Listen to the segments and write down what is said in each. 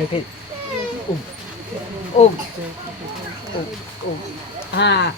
Okay. Ah,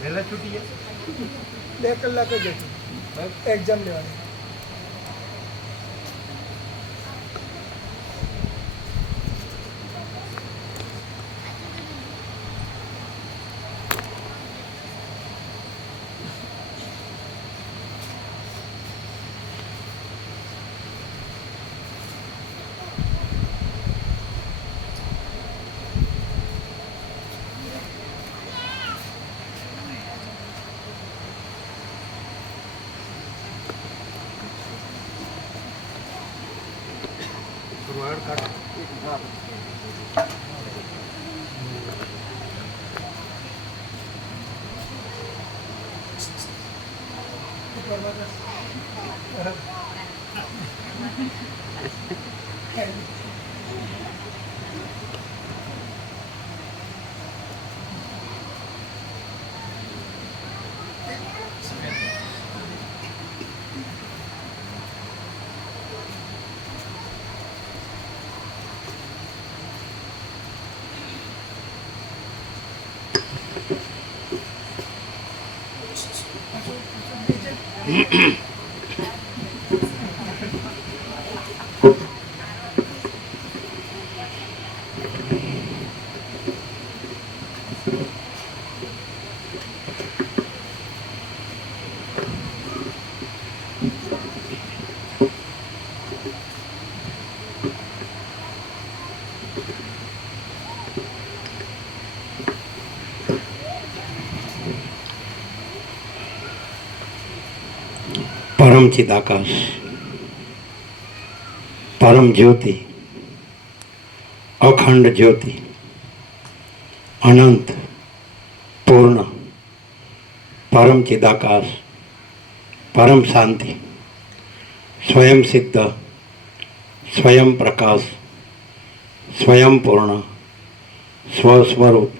વહેલા છૂટીએ 2 કલાક જ હતું એક્ઝામ લેવાની. परम चिदाकाश, परम ज्योति, अखंड ज्योति, अनंत पूर्ण, परम चिदाकाश, परम शांति, स्वयं सिद्ध, स्वयं प्रकाश, स्वयं पूर्ण, स्वस्वरूप,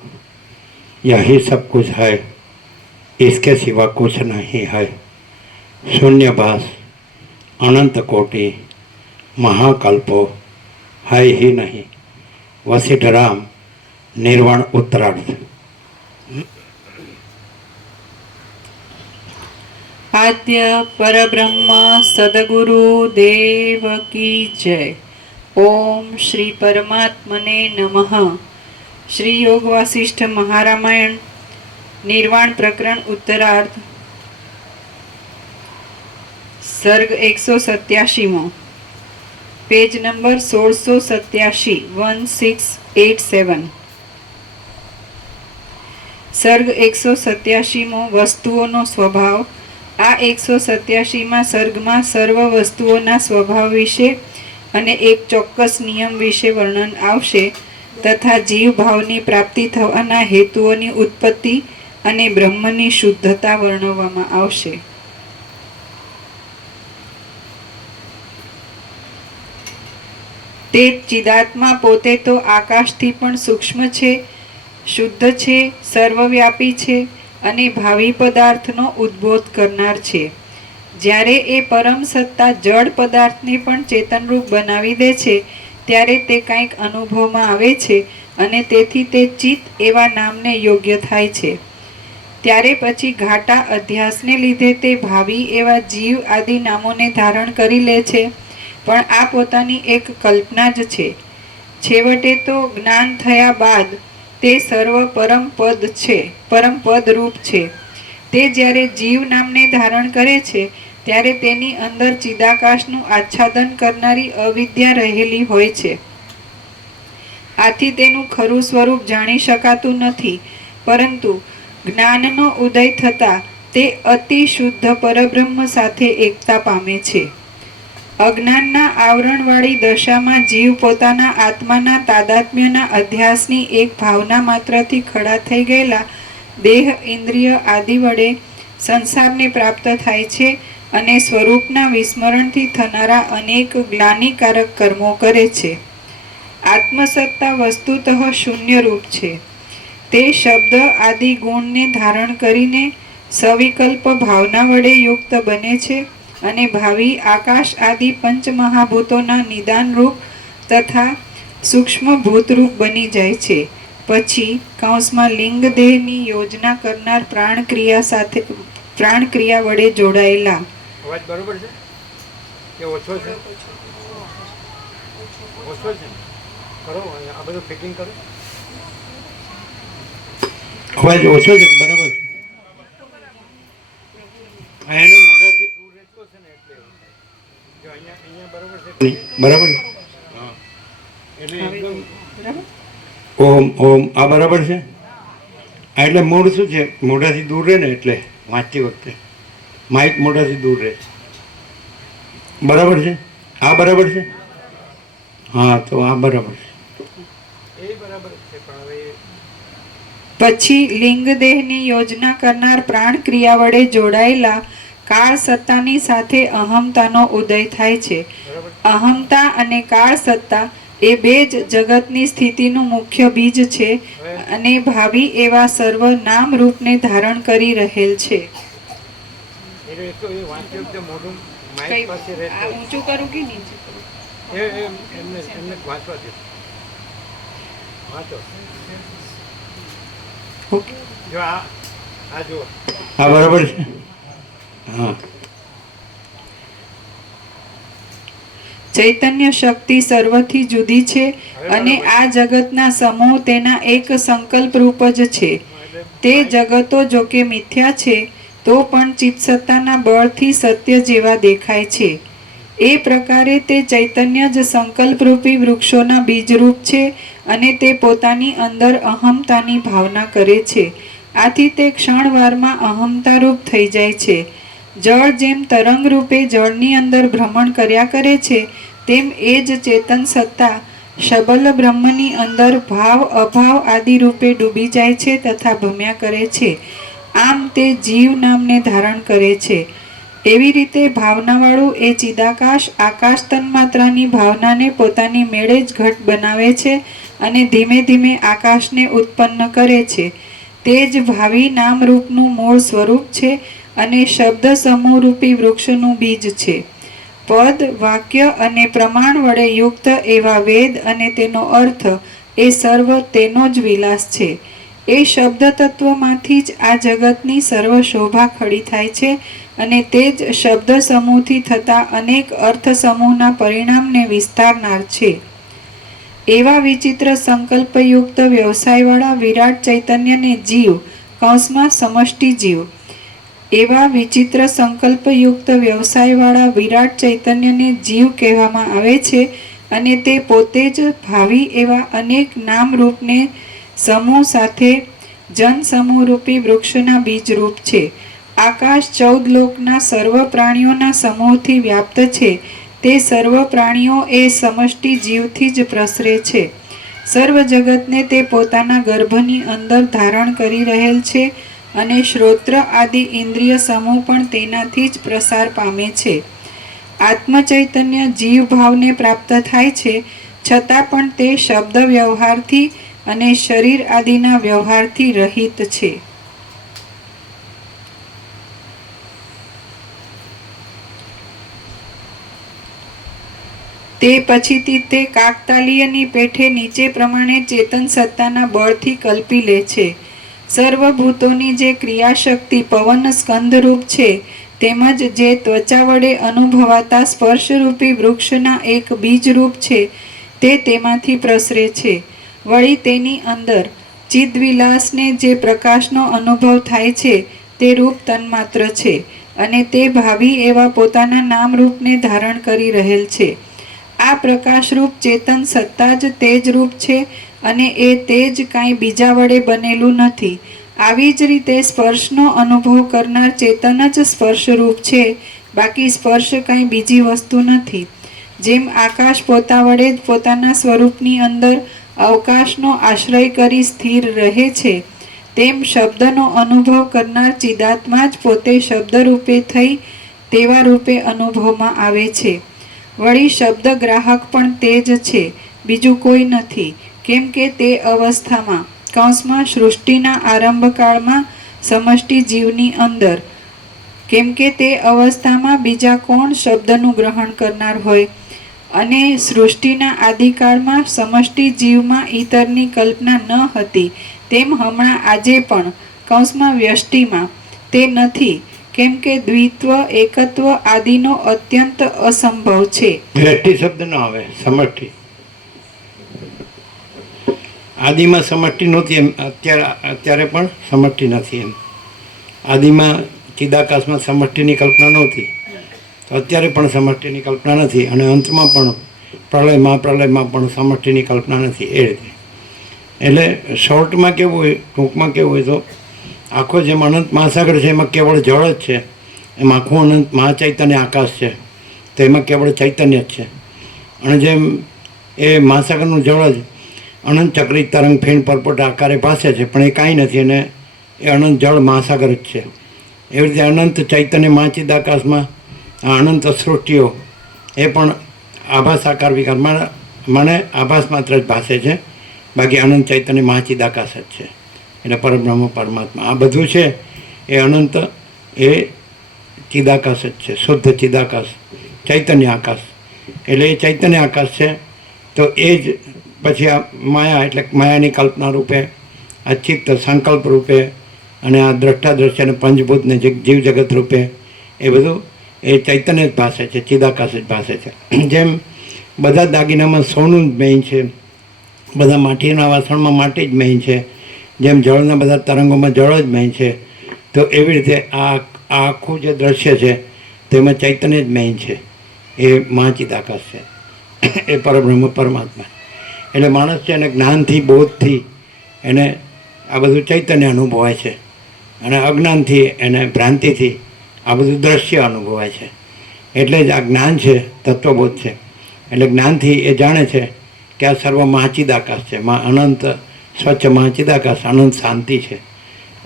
यही सब कुछ है, इसके सिवा कुछ नहीं है। शून्यभास, अनंत कोटि, महाकल्पो है ही नहीं। वशिष्ठराम, निर्वाण उत्तरार्ध। आद्य परब्रह्म सदगुरु देव की जय। ओम श्री परमात्मने नमः। श्री योग वासिष्ठ महारामायण निर्वाण प्रकरण उत्तरार्ध सर्ग 187 पेज नंबर 1687 1687 सर्ग 187 वस्तुओनो स्वभाव। आ 187 सर्ग में सर्व वस्तुओना स्वभाव विषे अने एक चोक्कस नियम विषे वर्णन आवशे तथा जीव भावनी प्राप्ति थवाना हेतुओनी उत्पत्ति अने ब्रह्मनी शुद्धता वर्णववामां आवशे। ते चिदात्मा पोते तो आकाशथी पण सूक्ष्म छे, शुद्ध छे, सर्वव्यापी छे अने भावी पदार्थनो उद्बोध करनार छे। ज्यारे ए परम सत्ता जड़ पदार्थने पण चेतनरूप बनावी दे छे त्यारे ते कांईक अनुभवमां आवे छे अने तेथी ते चित्त एवा नामने योग्य थाय छे। त्यारे पछी घाटा अध्यासने लीधे ते भावी एवा जीव आदि नामोने धारण करी ले छे, पण आ पोतानी एक कल्पना ज छे। छेवटे तो ज्ञान थया बाद તે સર્વ પરમ પદ રૂપ છે. તે જ્યારે જીવ નામને ધારણ કરે છે ત્યારે તેની અંદર ચિદાકાશનું આચ્છાદન કરનારી અવિદ્યા રહેલી હોય છે. આથી તેનું ખરું સ્વરૂપ જાણી શકાતું નથી, પરંતુ જ્ઞાનનો ઉદય થતાં તે અતિ શુદ્ધ પરબ્રહ્મ સાથે એકતા પામે છે. અજ્ઞાનના આવરણવાળી દશામાં જીવ પોતાના આત્માના તાદાત્મ્યના અધ્યાસની એક ભાવના માત્રથી ખડા થઈ ગયેલા દેહ, ઇન્દ્રિય આદિ વડે સંસારને પ્રાપ્ત થાય છે અને સ્વરૂપના વિસ્મરણથી થનારા અનેક ગ્લાનિકારક કર્મો કરે છે. આત્મસત્તા વસ્તુતઃ શૂન્ય રૂપ છે. તે શબ્દ આદિ ગુણને ધારણ કરીને સવિકલ્પ ભાવના વડે યુક્ત બને છે અને ભાવિ આકાશ આદિ પંચમહાભૂતોના નિદાન રૂપ તથા સૂક્ષ્મ ભૂતરૂપ બની જાય છે. પછી કૌંસમાં લિંગ દેહની યોજના કરનાર પ્રાણક્રિયા વડે જોડાયેલા. અવાજ બરોબર છે કે ઓછો છે? ઓછો છે, કરો આ બધું ફિટિંગ કરો. અવાજ ઓછો છે બરાબર છે. એનું મોઢેથી દૂર રહેતો છે ને એટલે એવું થાય. જો અહીંયા બરોબર છે બરાબર છે. હા, એટલે એકદમ ઓમ ઓમ આ બરાબર છે. આ એટલે મૂળ શું છે, મોઢાથી દૂર રહે ને એટલે વાંચતી વખતે માઇક મોઢાથી દૂર રહે. બરાબર છે? આ બરાબર છે? હા, તો આ બરાબર છે. એ બરાબર છે, પણ હવે પછી લિંગ દેહની યોજના કરનાર પ્રાણ ક્રિયા વડે જોડાયેલા કાળ સત્તાની સાથે અહમતાનો ઉદય થાય છે. અહમતા અને કાળ સત્તા એ બે જ જગતની સ્થિતિનું મુખ્ય બીજ છે અને ભાવિ એવા સર્વ નામ રૂપને ધારણ કરી રહેલ છે. એટલે તો એ વાંચતી વખતે મોઢું માઇક પાસે રહેતું. ઊંચું કરું કે નીચે કરું? એમને વાંચવા દે. વાંચો. જો આ જુઓ. આ બરાબર છે. હા. ચૈતન્ય શક્તિ સર્વથી જુદી છે અને આ જગતના સમૂહ તેના એક સંકલ્પ રૂપ જ છે. તે જગતો જોકે મિથ્યા છે તો પણ ચિત્સત્તાના બળથી સત્ય જેવા દેખાય છે. એ પ્રકારે તે ચૈતન્ય જ સંકલ્પરૂપી વૃક્ષોના બીજરૂપ છે અને તે પોતાની અંદર અહમતાની ભાવના કરે છે. આથી તે ક્ષણવારમાં અહમતારૂપ થઈ જાય છે. જળ જેમ તરંગ રૂપે જળની અંદર ભ્રમણ કર્યા કરે છે તેમ એ જ ચેતન સત્તા શબલ બ્રહ્મની અંદર ભાવ અભાવ આદિ રૂપે ડૂબી જાય છે તથા ભમ્યા કરે છે. આમ તે જીવ નામને ધારણ કરે છે. એવી રીતે ભાવનાવાળું એ ચિદાકાશ આકાશ તન્માત્રાની ભાવનાને પોતાની મેળે જ ઘટ બનાવે છે અને ધીમે ધીમે આકાશને ઉત્પન્ન કરે છે. તે જ ભાવિ નામ રૂપનું મૂળ સ્વરૂપ છે અને શબ્દ સમૂહરૂપી વૃક્ષનું બીજ છે. પદ, વાક્ય અને પ્રમાણ વડે યુક્ત એવા વેદ અને તેનો અર્થ એ સર્વ તેનો જ વિલાસ છે. એ શબ્દ તત્વમાંથી જ આ જગતની સર્વ શોભા ખડી થાય છે અને તે જ શબ્દ સમૂહથી થતા અનેક અર્થ સમૂહના પરિણામને વિસ્તારનાર છે. એવા વિચિત્ર સંકલ્પયુક્ત વ્યવસાયવાળા વિરાટ ચૈતન્યને જીવ કૌંસમાં સમષ્ટિ જીવ. એવા વિચિત્ર સંકલ્પયુક્ત વ્યવસાયવાળા વિરાટ ચૈતન્યને જીવ કહેવામાં આવે છે અને તે પોતે જ ભાવિ એવા અનેક નામ રૂપને સમૂહ સાથે જન સમૂહરૂપી વૃક્ષના બીજરૂપ છે. આકાશ 14 લોકના સર્વ પ્રાણીઓના સમૂહથી વ્યાપ્ત છે. તે સર્વ પ્રાણીઓ એ સમષ્ટિ જીવથી જ પ્રસરે છે. સર્વ જગતને તે પોતાના ગર્ભની અંદર ધારણ કરી રહેલ છે અને શ્રોત્ર આદિ ઇન્દ્રિય સમૂહ પણ તેનાથી જ પ્રસાર પામે છે. આત્મચૈતન્ય જીવ ભાવને પ્રાપ્ત થાય છે છતાં પણ તે શબ્દ વ્યવહારથી અને શરીર આદિના વ્યવહારથી રહિત છે. તે પછીથી તે કાકતાલીયની પેઠે નીચે પ્રમાણે ચેતન સત્તાના બળથી કલ્પી લે છે. સર્વભૂતોની જે ક્રિયાશક્તિ પવન સ્કંદરૂપ છે તેમજ જે ત્વચા વડે અનુભવાતા સ્પર્શરૂપી વૃક્ષના એક બીજરૂપ છે તે તેમાંથી પ્રસરે છે. વળી તેની અંદર ચિદવિલાસને જે પ્રકાશનો અનુભવ થાય છે તે રૂપ તન્માત્ર છે અને તે ભાવિ એવા પોતાના નામરૂપને ધારણ કરી રહેલ છે. આ પ્રકાશરૂપ ચેતન સત્તા જ તેજ રૂપ છે અને એ તેજ કાંઈ બીજા વડે બનેલું નથી. આવી જ રીતે સ્પર્શનો અનુભવ કરનાર ચેતન જ સ્પર્શરૂપ છે, બાકી સ્પર્શ કાંઈ બીજી વસ્તુ નથી. જેમ આકાશ પોતા વડે જ પોતાના સ્વરૂપની અંદર અવકાશનો આશ્રય કરી સ્થિર રહે છે, તેમ શબ્દનો અનુભવ કરનાર ચિદાત્મા જ પોતે શબ્દરૂપે થઈ તેવા રૂપે અનુભવમાં આવે છે. વળી શબ્દ ગ્રાહક પણ તે જ છે, બીજું કોઈ નથી. કેમ કે તે અવસ્થામાં કૌંસમાં સૃષ્ટિના આરંભકાળમાં સમષ્ટિ જીવની અંદર, કેમ કે તે અવસ્થામાં બીજા કોણ શબ્દનું ગ્રહણ કરનાર હોય, અને સૃષ્ટિના આદિકાળમાં સમષ્ટિ જીવમાં ઈતરની કલ્પના ન હતી, તેમ હમણાં આજે પણ કૌંસમાં વ્યષ્ટિમાં તે નથી. કેમ કે દ્વિત્વ એકત્વ આદિનો અત્યંત અસંભવ છે. વ્યષ્ટિ શબ્દ ન આવે, સમષ્ટિ. આદિમાં સમષ્ટિ નહોતી એમ, અત્યારે પણ સમષ્ટિ નથી એમ. આદિમાં ચિદાકાશમાં સમષ્ટિની કલ્પના નહોતી, તો અત્યારે પણ સમષ્ટિની કલ્પના નથી, અને અંતમાં પણ પ્રલયમાં પણ સમષ્ટિની કલ્પના નથી. એ રીતે એટલે શોર્ટમાં કેવું હોય, ટૂંકમાં કેવું હોય તો આખો જેમ અનંત મહાસાગર છે એમાં કેવળ જળ જ છે, એમ આખું અનંત મહાચૈતન્ય આકાશ છે તો એમાં કેવળ ચૈતન્ય જ છે. અને જેમ એ મહાસાગરનું જળ જ અનંત ચક્રી તરંગ ફીણ પરપોટ આકારે પાસે છે, પણ એ કાંઈ નથી, અને એ અનંત જળ મહાસાગર જ છે. એવી રીતે અનંત ચૈતન્ય મહાચિદ આકાશમાં આ અનંત સૃષ્ટિઓ એ પણ આભાસ આકાર વિકાર મને આભાસ માત્ર જ ભાષે છે, બાકી અનંત ચૈતન્ય મહાચિદ આકાશ જ છે. એટલે પરબ્રહ્મ પરમાત્મા આ બધું છે એ અનંત, એ ચિદાકાશ જ છે, શુદ્ધ ચિદાકાશ, ચૈતન્ય આકાશ. એટલે એ ચૈતન્ય આકાશ છે. તો એ જ પછી આ માયા, એટલે માયાની કલ્પના રૂપે, આ ચિત્ત સંકલ્પ રૂપે, અને આ દ્રષ્ટા દ્રશ્ય અને પંચભૂતને જીવ જગત રૂપે, એ બધું એ ચૈતન્ય જ ભાષે છે, ચિદાકાશ જ ભાષે છે. જેમ બધા દાગીનામાં સોનું જ મેઇન છે, બધા માટીના વાસણમાં માટી જ મેઇન છે, જેમ જળના બધા તરંગોમાં જળ જ મેઇન છે, તો એવી રીતે આ આખું જે દ્રશ્ય છે તેમાં ચૈતન્ય જ મેઇન છે. એ મહાચિદ આકાશ છે, એ પરબ્રહ્મ પરમાત્મા. એટલે માણસ છે એને જ્ઞાનથી, બોધથી એને આ બધું ચૈતન્ય અનુભવાય છે, અને અજ્ઞાનથી એને ભ્રાંતિથી આ બધું દ્રશ્ય અનુભવાય છે. એટલે જ આ જ્ઞાન છે, તત્વબોધ છે. એટલે જ્ઞાનથી એ જાણે છે કે આ સર્વ મહાચિદ આકાશ છે, અનંત સ્વચ્છ મહાચિદ આકાશ, અનંત શાંતિ છે.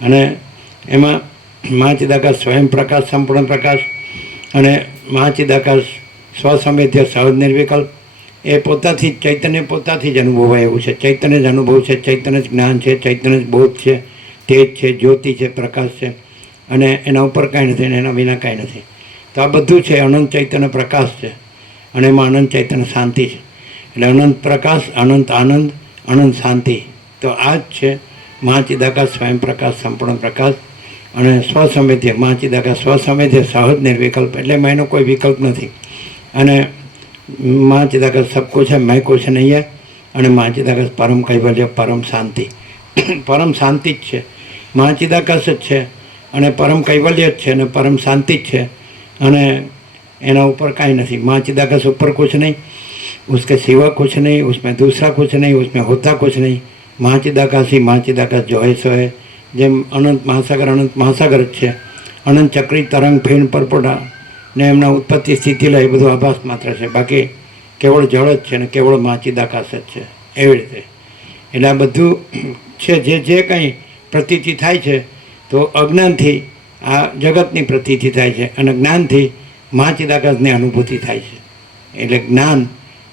અને એમાં મહાચિદ આકાશ સ્વયં પ્રકાશ, સંપૂર્ણ પ્રકાશ, અને મહાચિદ આકાશ સ્વસંવેદ્ય સહજ નિર્વિકલ્પ, એ પોતાથી જ ચૈતન્ય પોતાથી જ અનુભવાય એવું છે. ચૈતન્ય જ અનુભવ છે, ચૈતન્ય જ જ્ઞાન છે, ચૈતન્ય જ બોધ છે, તેજ છે, જ્યોતિ છે, પ્રકાશ છે, અને એના ઉપર કાંઈ નથી, અને એના વિના કાંઈ નથી. તો આ બધું છે અનંત ચૈતન્ય પ્રકાશ છે, અને એમાં અનંત ચૈતન્ય શાંતિ છે. એટલે અનંત પ્રકાશ, અનંત આનંદ, અનંત શાંતિ, તો આ જ છે મહાચિદ આકાશ સ્વયં પ્રકાશ, સંપૂર્ણ પ્રકાશ, અને સ્વસંવેદ્ય મહાચિદ આકાશ, સ્વસંવેદ્ય સહજ નિર્વિકલ્પ, એટલે એમાં એનો કોઈ વિકલ્પ નથી. અને મહાચિદ આકાશ સબ કુછ है, मैं कुछ नहीं है, અને મહાચિદ આકાશ પરમ કૈવલ્ય, પરમ શાંતિ. પરમ શાંતિ જ છે, મહાચિદ આકાશ જ છે, અને પરમ કૈવલ્ય જ છે, અને પરમ શાંતિ જ છે, અને એના ઉપર કાંઈ નથી. મહાચિદ આકાશ ઉપર कुछ नहीं, उसके सिवा कुछ नहीं, उसमें दूसरा कुछ नहीं, उसमें होता कुछ नहीं. મહાચિદ આકાશ ही મહાચિદ આકાશ जो है सो है. જેમ અનંત મહાસાગર જ છે, અનંત ચક્રી તરંગ ફીણ પરપોટા ને એમના ઉત્પત્તિ સ્થિતિ લે એ બધું આભાસ માત્ર છે, બાકી કેવળ જળ જ છે, ને કેવળ મહાચિદ આકાશ જ છે. એવી રીતે એટલે આ બધું છે. જે કંઈ પ્રતીતિ થાય છે તો અજ્ઞાનથી આ જગતની પ્રતીતિ થાય છે, અને જ્ઞાનથી મહાચિદ આકાશની અનુભૂતિ થાય છે. એટલે જ્ઞાન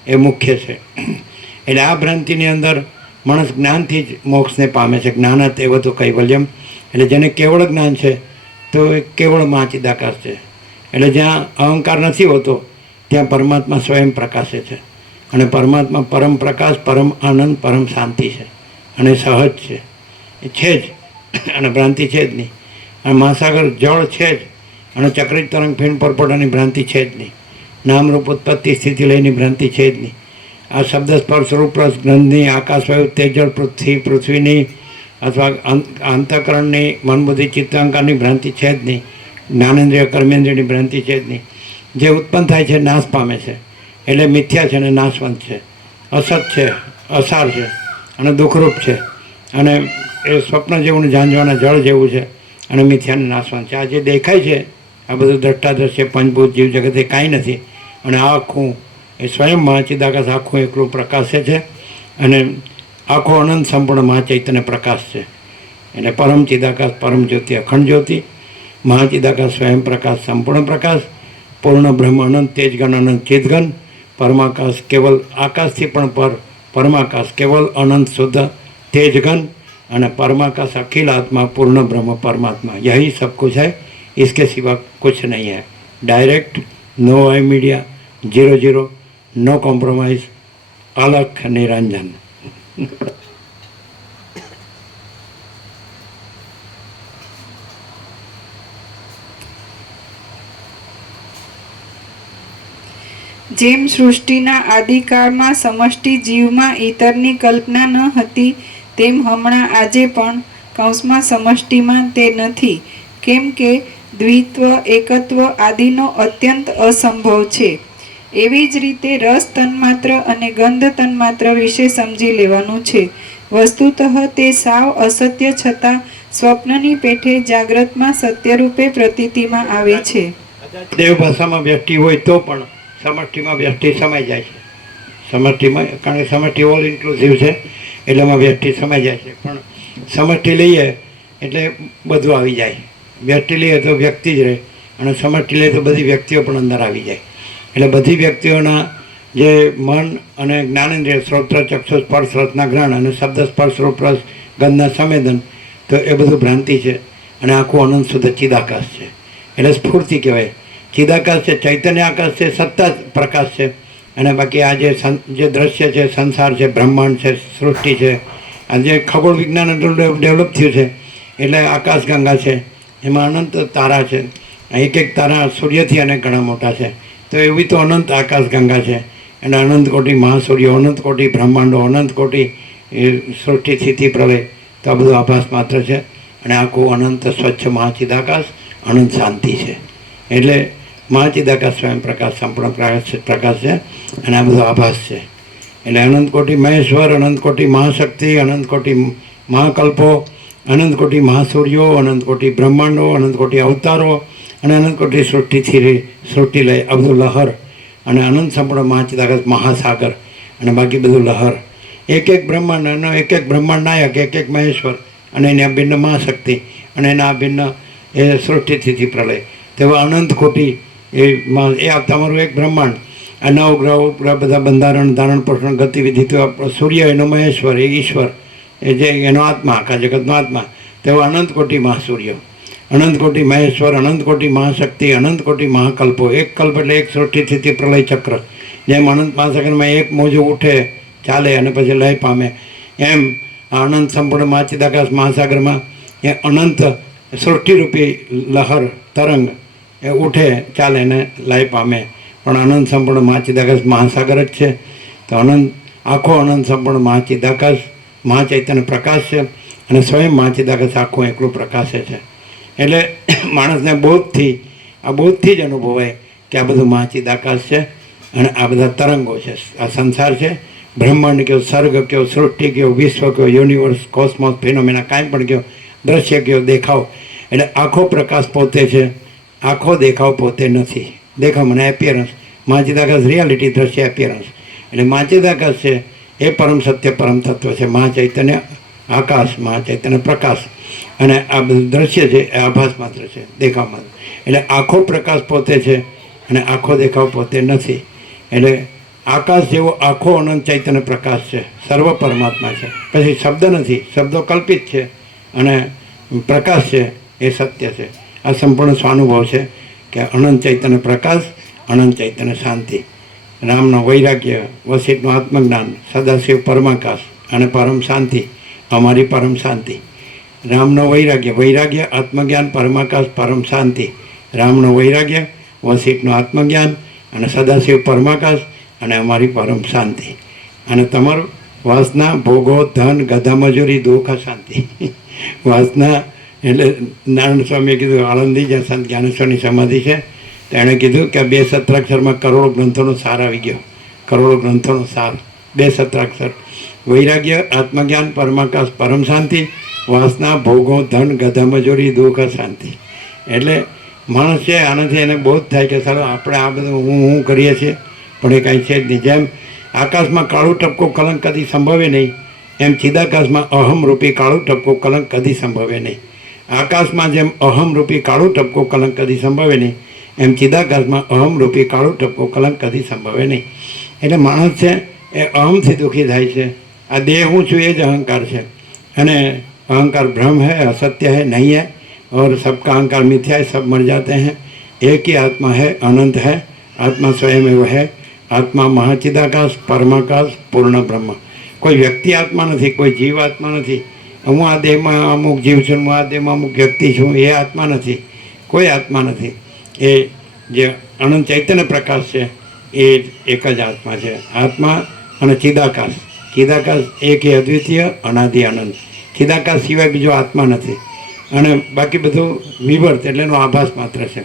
એ મુખ્ય છે. એટલે આ ભ્રાંતિની અંદર માણસ જ્ઞાનથી જ મોક્ષને પામે છે. જ્ઞાનાત એવ તો કૈવલ્યમ, એટલે જેને કેવળ જ્ઞાન છે તો એ કેવળ મહાચિદ આકાશ છે. એટલે જ્યાં અહંકાર નથી હોતો ત્યાં પરમાત્મા સ્વયં પ્રકાશે છે, અને પરમાત્મા પરમ પ્રકાશ, પરમ આનંદ, પરમ શાંતિ છે, અને સહજ છે, એ છે જ, અને ભ્રાંતિ છે જ નહીં. અને મહાસાગર જળ છે જ, અને ચક્રિત તરંગ ફીણ પરપોટાની ભ્રાંતિ છે જ નહીં. નામરૂપ ઉત્પત્તિ સ્થિતિ લઈની ભ્રાંતિ છે જ નહીં. આ શબ્દ સ્પર્શ રૂપ રસ ગંધની, આકાશ વાયુ તેજળ પૃથ્વીની અથવા અંતઃકરણની મનબુદ્ધિ ચિત્તાંકારની ભ્રાંતિ છે જ નહીં, જ્ઞાનેન્દ્રિય કર્મેન્દ્રિયની ભ્રાંતિ છે જ નહીં. જે ઉત્પન્ન થાય છે નાશ પામે છે, એટલે મિથ્યા છે અને નાશવંત છે, અસત છે, અસાર છે અને દુઃખરૂપ છે, અને એ સ્વપ્ન જેવું ઝાંઝવાના જળ જેવું છે અને મિથ્યાને નાશવંત છે. આ જે દેખાય છે આ બધું દ્રષ્ટાદ્રશ્ય પંચભૂત જીવ જગત એ કાંઈ નથી, અને આ આખું એ સ્વયં મહાચિદાકાશ આખું એકલું પ્રકાશે છે, અને આખો અનંત સંપૂર્ણ મહાચૈતન્ય પ્રકાશ છે. એટલે પરમ ચિદાકાશ, પરમ જ્યોતિ, અખંડ જ્યોતિ, મહાચિદાકાશ, સ્વયં પ્રકાશ, સંપૂર્ણ પ્રકાશ, પૂર્ણ બ્રહ્મ, અનંત તેજગન, અનંત ચિદગન, પરમાકાશ, કેવલ આકાશથી પણ પર પરમાકાશ, કેવલ અનંત શુદ્ધ तेजगन અને परमाकाश अखिल आत्मा पूर्ण ब्रह्म परमात्मा, यही सब कुछ है, इसके सिवा कुछ नहीं है. डायरेक्ट, नो आई मीडिया, 00, नो कॉम्प्रोमाइज, अलख निरंजन. જેમ સૃષ્ટિના આદિકાળમાં સમષ્ટિ જીવમાં ઈતરની કલ્પના ન હતી, તેમ હમણાં આજે પણ કૌંસમાં સમષ્ટિમાં તે નથી, કેમ કે દ્વિત્વ એકત્વ આદિનો અત્યંત અસંભવ છે. એવી જ રીતે રસ તન્માત્ર અને ગંધ તન્માત્ર વિશે સમજી લેવાનું છે. વસ્તુતઃ તે સાવ અસત્ય છતાં સ્વપ્નની પેઠે જાગ્રતમાં સત્યરૂપે પ્રતીતિમાં આવે છે. દેવ ભાષામાં વ્યક્તિ હોય તો પણ સમષ્ટિમાં વ્યક્તિ સમાઈ જાય છે. સમષ્ટિમાં, કારણ કે સમષ્ટિ ઓલ ઇન્ક્લુઝિવ છે, એટલે એમાં વ્યક્તિ સમાઈ જાય છે. પણ સમષ્ટિ લઈએ એટલે બધું આવી જાય. વ્યક્તિ લઈએ તો વ્યક્તિ જ રહે, અને સમષ્ટિ લઈએ તો બધી વ્યક્તિઓ પણ અંદર આવી જાય. એટલે બધી વ્યક્તિઓના જે મન અને જ્ઞાનેન્દ્રિય, શ્રોત્ર, ચક્ષુ, સ્પર્શ, રસના ગ્રહણ અને શબ્દ, સ્પર્શ, રૂપ, રસ, ગંધના સંવેદન, તો એ બધું ભ્રાંતિ છે, અને આખું અનંત શુદ્ધ ચિદાકાશ છે. એટલે સ્ફૂર્તિ કહેવાય. ચિદાકાશ છે, ચૈતન્ય આકાશ છે, સત્તા પ્રકાશ છે. અને બાકી આ જે દ્રશ્ય છે, સંસાર છે, બ્રહ્માંડ છે, સૃષ્ટિ છે, આ જે ખગોળ વિજ્ઞાન ડેવલપ થયું છે, એટલે આકાશગંગા છે, એમાં અનંત તારા છે. એક એક તારા સૂર્યથી અનેક ઘણા મોટા છે. તો એવી તો અનંત આકાશગંગા છે, અને અનંત કોટી મહાસૂર્યો, અનંત કોટી બ્રહ્માંડો, અનંત કોટી સૃષ્ટિ, સ્થિતિ, પ્રલય, તો આ બધું આભાસ માત્ર છે. અને આખું અનંત સ્વચ્છ મહાચિદાકાશ, અનંત શાંતિ છે. એટલે મહાચિદાકાશ સ્વયં પ્રકાશ, સંપૂર્ણ પ્રકાશ છે, અને આ બધો આભાસ છે. એટલે અનંત કોટી મહેશ્વર, અનંત કોટી મહાશક્તિ, અનંત કોટી મહાકલ્પો, અનંત કોટી મહાસૂર્યો, અનંત કોટી બ્રહ્માંડો, અનંત કોટી અવતારો, અને અનંત કોટી સૃષ્ટિ લય, આ બધું લહર, અને અનંત સંપૂર્ણ મહાચિદાકાશ મહાસાગર, અને બાકી બધું લહર. એક એક બ્રહ્માંડ, અને એક એક બ્રહ્માંડ નાયક, એક એક મહેશ્વર, અને એની અભિન્ન મહાશક્તિ, અને એના અભિન્ન એ સૃષ્ટિ, સ્થિતિ, પ્રલય, તેવા અનંત કોટી એ તમારું એક બ્રહ્માંડ. આ નવગ્રહ ઉપગ્રહ બધા બંધારણ, ધારણ, પોષણ, ગતિવિધિ, તો સૂર્ય એનો મહેશ્વર, એ ઈશ્વર, એ જે એનો આત્મા, આખા જગતનો આત્મા, તેવો અનંત કોટી મહાસૂર્ય, અનંત કોટી મહેશ્વર, અનંત કોટી મહાશક્તિ, અનંત કોટી મહાકલ્પો. એક કલ્પ એટલે એક સૃષ્ટિ, સ્થિતિ, પ્રલય ચક્ર. જેમ અનંત મહાસાગરમાં એક મોજું ઉઠે, ચાલે અને પછી લય પામે, એમ આ અનંત સંપૂર્ણ મહાચિદાકાશ મહાસાગરમાં એ અનંત સૃષ્ટિરૂપી લહર, તરંગ એ ઉઠે, ચાલે ને લય પામે. પણ અનંત સંપૂર્ણ મહાચિદાકાશ મહાસાગર જ છે. તો અનંત, આખો અનંત સંપૂર્ણ મહાચિદાકાશ મહાચૈતન્ય પ્રકાશ છે, અને સ્વયં મહાચિદાકાશ આખું એકલું પ્રકાશે છે. એટલે માણસને બોધથી જ અનુભવાય કે આ બધું મહાચિદાકાશ છે, અને આ બધા તરંગો છે. આ સંસાર છે, બ્રહ્માંડ કયો, સર્ગ કયો, સૃષ્ટિ કયો, વિશ્વ કયો, યુનિવર્સ, કોસ્મોસ, ફિનોમિના, કાંઈ પણ કયો, દ્રશ્ય કયો, દેખાવ, એટલે આખો પ્રકાશ પોતે છે, આખો દેખાવ પોતે નથી. દેખાવ મને એપિયરન્સ, મહાચિદાકાશ રિયાલિટી, દ્રશ્ય એપિયરન્સ. એટલે મહાચિદાકાશ છે એ પરમ સત્ય, પરમ તત્વ છે. મહાચૈતન્ય આકાશ, મહાચૈતન્ય પ્રકાશ, અને આ બધું દ્રશ્ય છે એ આભાસ માત્ર છે, દેખાવ માત્ર. એટલે આખો પ્રકાશ પોતે છે, અને આખો દેખાવ પોતે નથી. એટલે આકાશ જેવો આખો અનંત ચૈતન્ય પ્રકાશ છે, સર્વ પરમાત્મા છે. પછી શબ્દ નથી, શબ્દો કલ્પિત છે, અને પ્રકાશ છે એ સત્ય છે. આ સંપૂર્ણ સ્વાનુભવ છે કે અનંત ચૈતન્ય પ્રકાશ, અનંત ચૈતન્ય શાંતિ, રામનો વૈરાગ્ય, વસિષ્ઠનું આત્મજ્ઞાન, સદાશિવ પરમાકાશ અને પરમ શાંતિ, અમારી પરમ શાંતિ. રામનો વૈરાગ્ય, આત્મજ્ઞાન, પરમાકાશ, પરમ શાંતિ. રામનો વૈરાગ્ય, વસિષ્ઠનું આત્મજ્ઞાન અને સદાશિવ પરમાકાશ, અને અમારી પરમ શાંતિ. અને તમારું વાસના ભોગો ધન ગધા મજૂરી દુઃખ શાંતિ. વાસના એટલે નારાયણ સ્વામીએ કીધું, આળંદી જ્યાં સંત જ્ઞાનેશ્વરની સમાધિ છે તેણે કીધું કે 2 સત્રાક્ષરમાં કરોડો ગ્રંથોનો સાર આવી ગયો. કરોડો ગ્રંથોનો સાર 2 સત્રાક્ષર. વૈરાગ્ય, આત્મજ્ઞાન, પરમાકાશ, પરમ શાંતિ, વાસના ભોગો ધન ગધા મજૂરી દુઃખ શાંતિ. એટલે માણસ છે આનાથી એને બહુ જ થાય કે સારું આપણે આ બધું હું કરીએ છીએ પણ એ કાંઈ છે જ નહીં. જેમ આકાશમાં કાળું ટપકો કલંક કદી સંભવે નહીં, એમ ચિદાકાશમાં અહમરૂપી કાળું ટપકો કલંક કદી સંભવે નહીં. આકાશમાં જેમ અહમરૂપી કાળું ટપકો કલંક કદી સંભવે નહીં, એમ ચિદાકાશમાં અહમરૂપી કાળું ટપકો કલંક કદી સંભવે નહીં. એટલે માણસ છે એ અહમથી દુઃખી થાય છે. આ દેહ હું છું એ જ અહંકાર છે, અને अहंकार भ्रम है, असत्य है, नहीं है, और सबका अहंकार मिथ्या है, सब मर जाते हैं. एक ही आत्मा है, अनंत है, आत्मा स्वयं एवं है. आत्मा महाचिदाकाश, परमाकाश, पूर्ण ब्रह्म. कोई व्यक्ति आत्मा नहीं, कोई जीव आत्मा नहीं. હું આ દેહમાં અમુક જીવ છું, હું આ દેહમાં અમુક વ્યક્તિ છું, એ આત્મા નથી. કોઈ આત્મા નથી. એ જે અનંત ચૈતન્ય પ્રકાશ છે એ એક જ આત્મા છે. આત્મા અને ચિદાકાશ. ચિદાકાશ એક એ અદ્વિતીય અનાદિ અનંત. ચિદાકાશ સિવાય બીજો આત્મા નથી. અને બાકી બધું વિવર્ત એટલે એનો આભાસ માત્ર છે.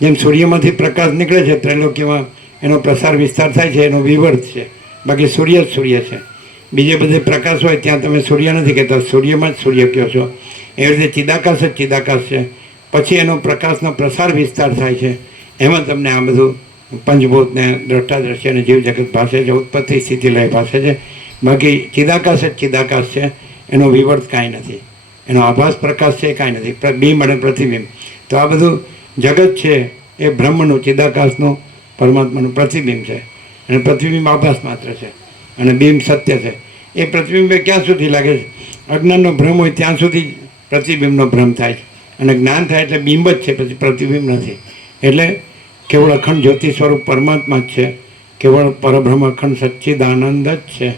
જેમ સૂર્યમાંથી પ્રકાશ નીકળે છે ત્રૈલોક્યમાં, એનો પ્રસાર વિસ્તાર થાય છે, એનો વિવર્ત છે. બાકી સૂર્ય જ સૂર્ય છે. બીજે બધે પ્રકાશ હોય ત્યાં તમે સૂર્ય નથી કહેતા, સૂર્યમાં જ સૂર્ય કહો છો. એવી રીતે ચિદાકાશ જ ચિદાકાશ છે. પછી એનો પ્રકાશનો પ્રસાર વિસ્તાર થાય છે, એમાં તમને આ બધું પંચભૂતને દ્રષ્ટાદ્રશ્ય અને જીવ જગત ભાષે છે, ઉત્પત્તિ સ્થિતિ લય ભાષે છે. બાકી ચિદાકાશ જ ચિદાકાશ છે, એનો વિવર્ત કાંઈ નથી, એનો આભાસ પ્રકાશ છે કાંઈ નથી. બિંબ અને પ્રતિબિંબ. તો આ બધું જગત છે એ બ્રહ્મનું, ચિદાકાશનું, પરમાત્માનું પ્રતિબિંબ છે, અને પ્રતિબિંબ આભાસ માત્ર છે, અને બિંબ સત્ય છે. એ પ્રતિબિંબ ક્યાં સુધી લાગે છે? અજ્ઞાનનો ભ્રમ હોય ત્યાં સુધી પ્રતિબિંબનો ભ્રમ થાય છે, અને જ્ઞાન થાય એટલે બિંબ જ છે, પછી પ્રતિબિંબ નથી. એટલે કેવળ અખંડ જ્યોતિ સ્વરૂપ પરમાત્મા જ છે, કેવળ પરબ્રહ્મ અખંડ સચ્ચિદાનંદ જ છે,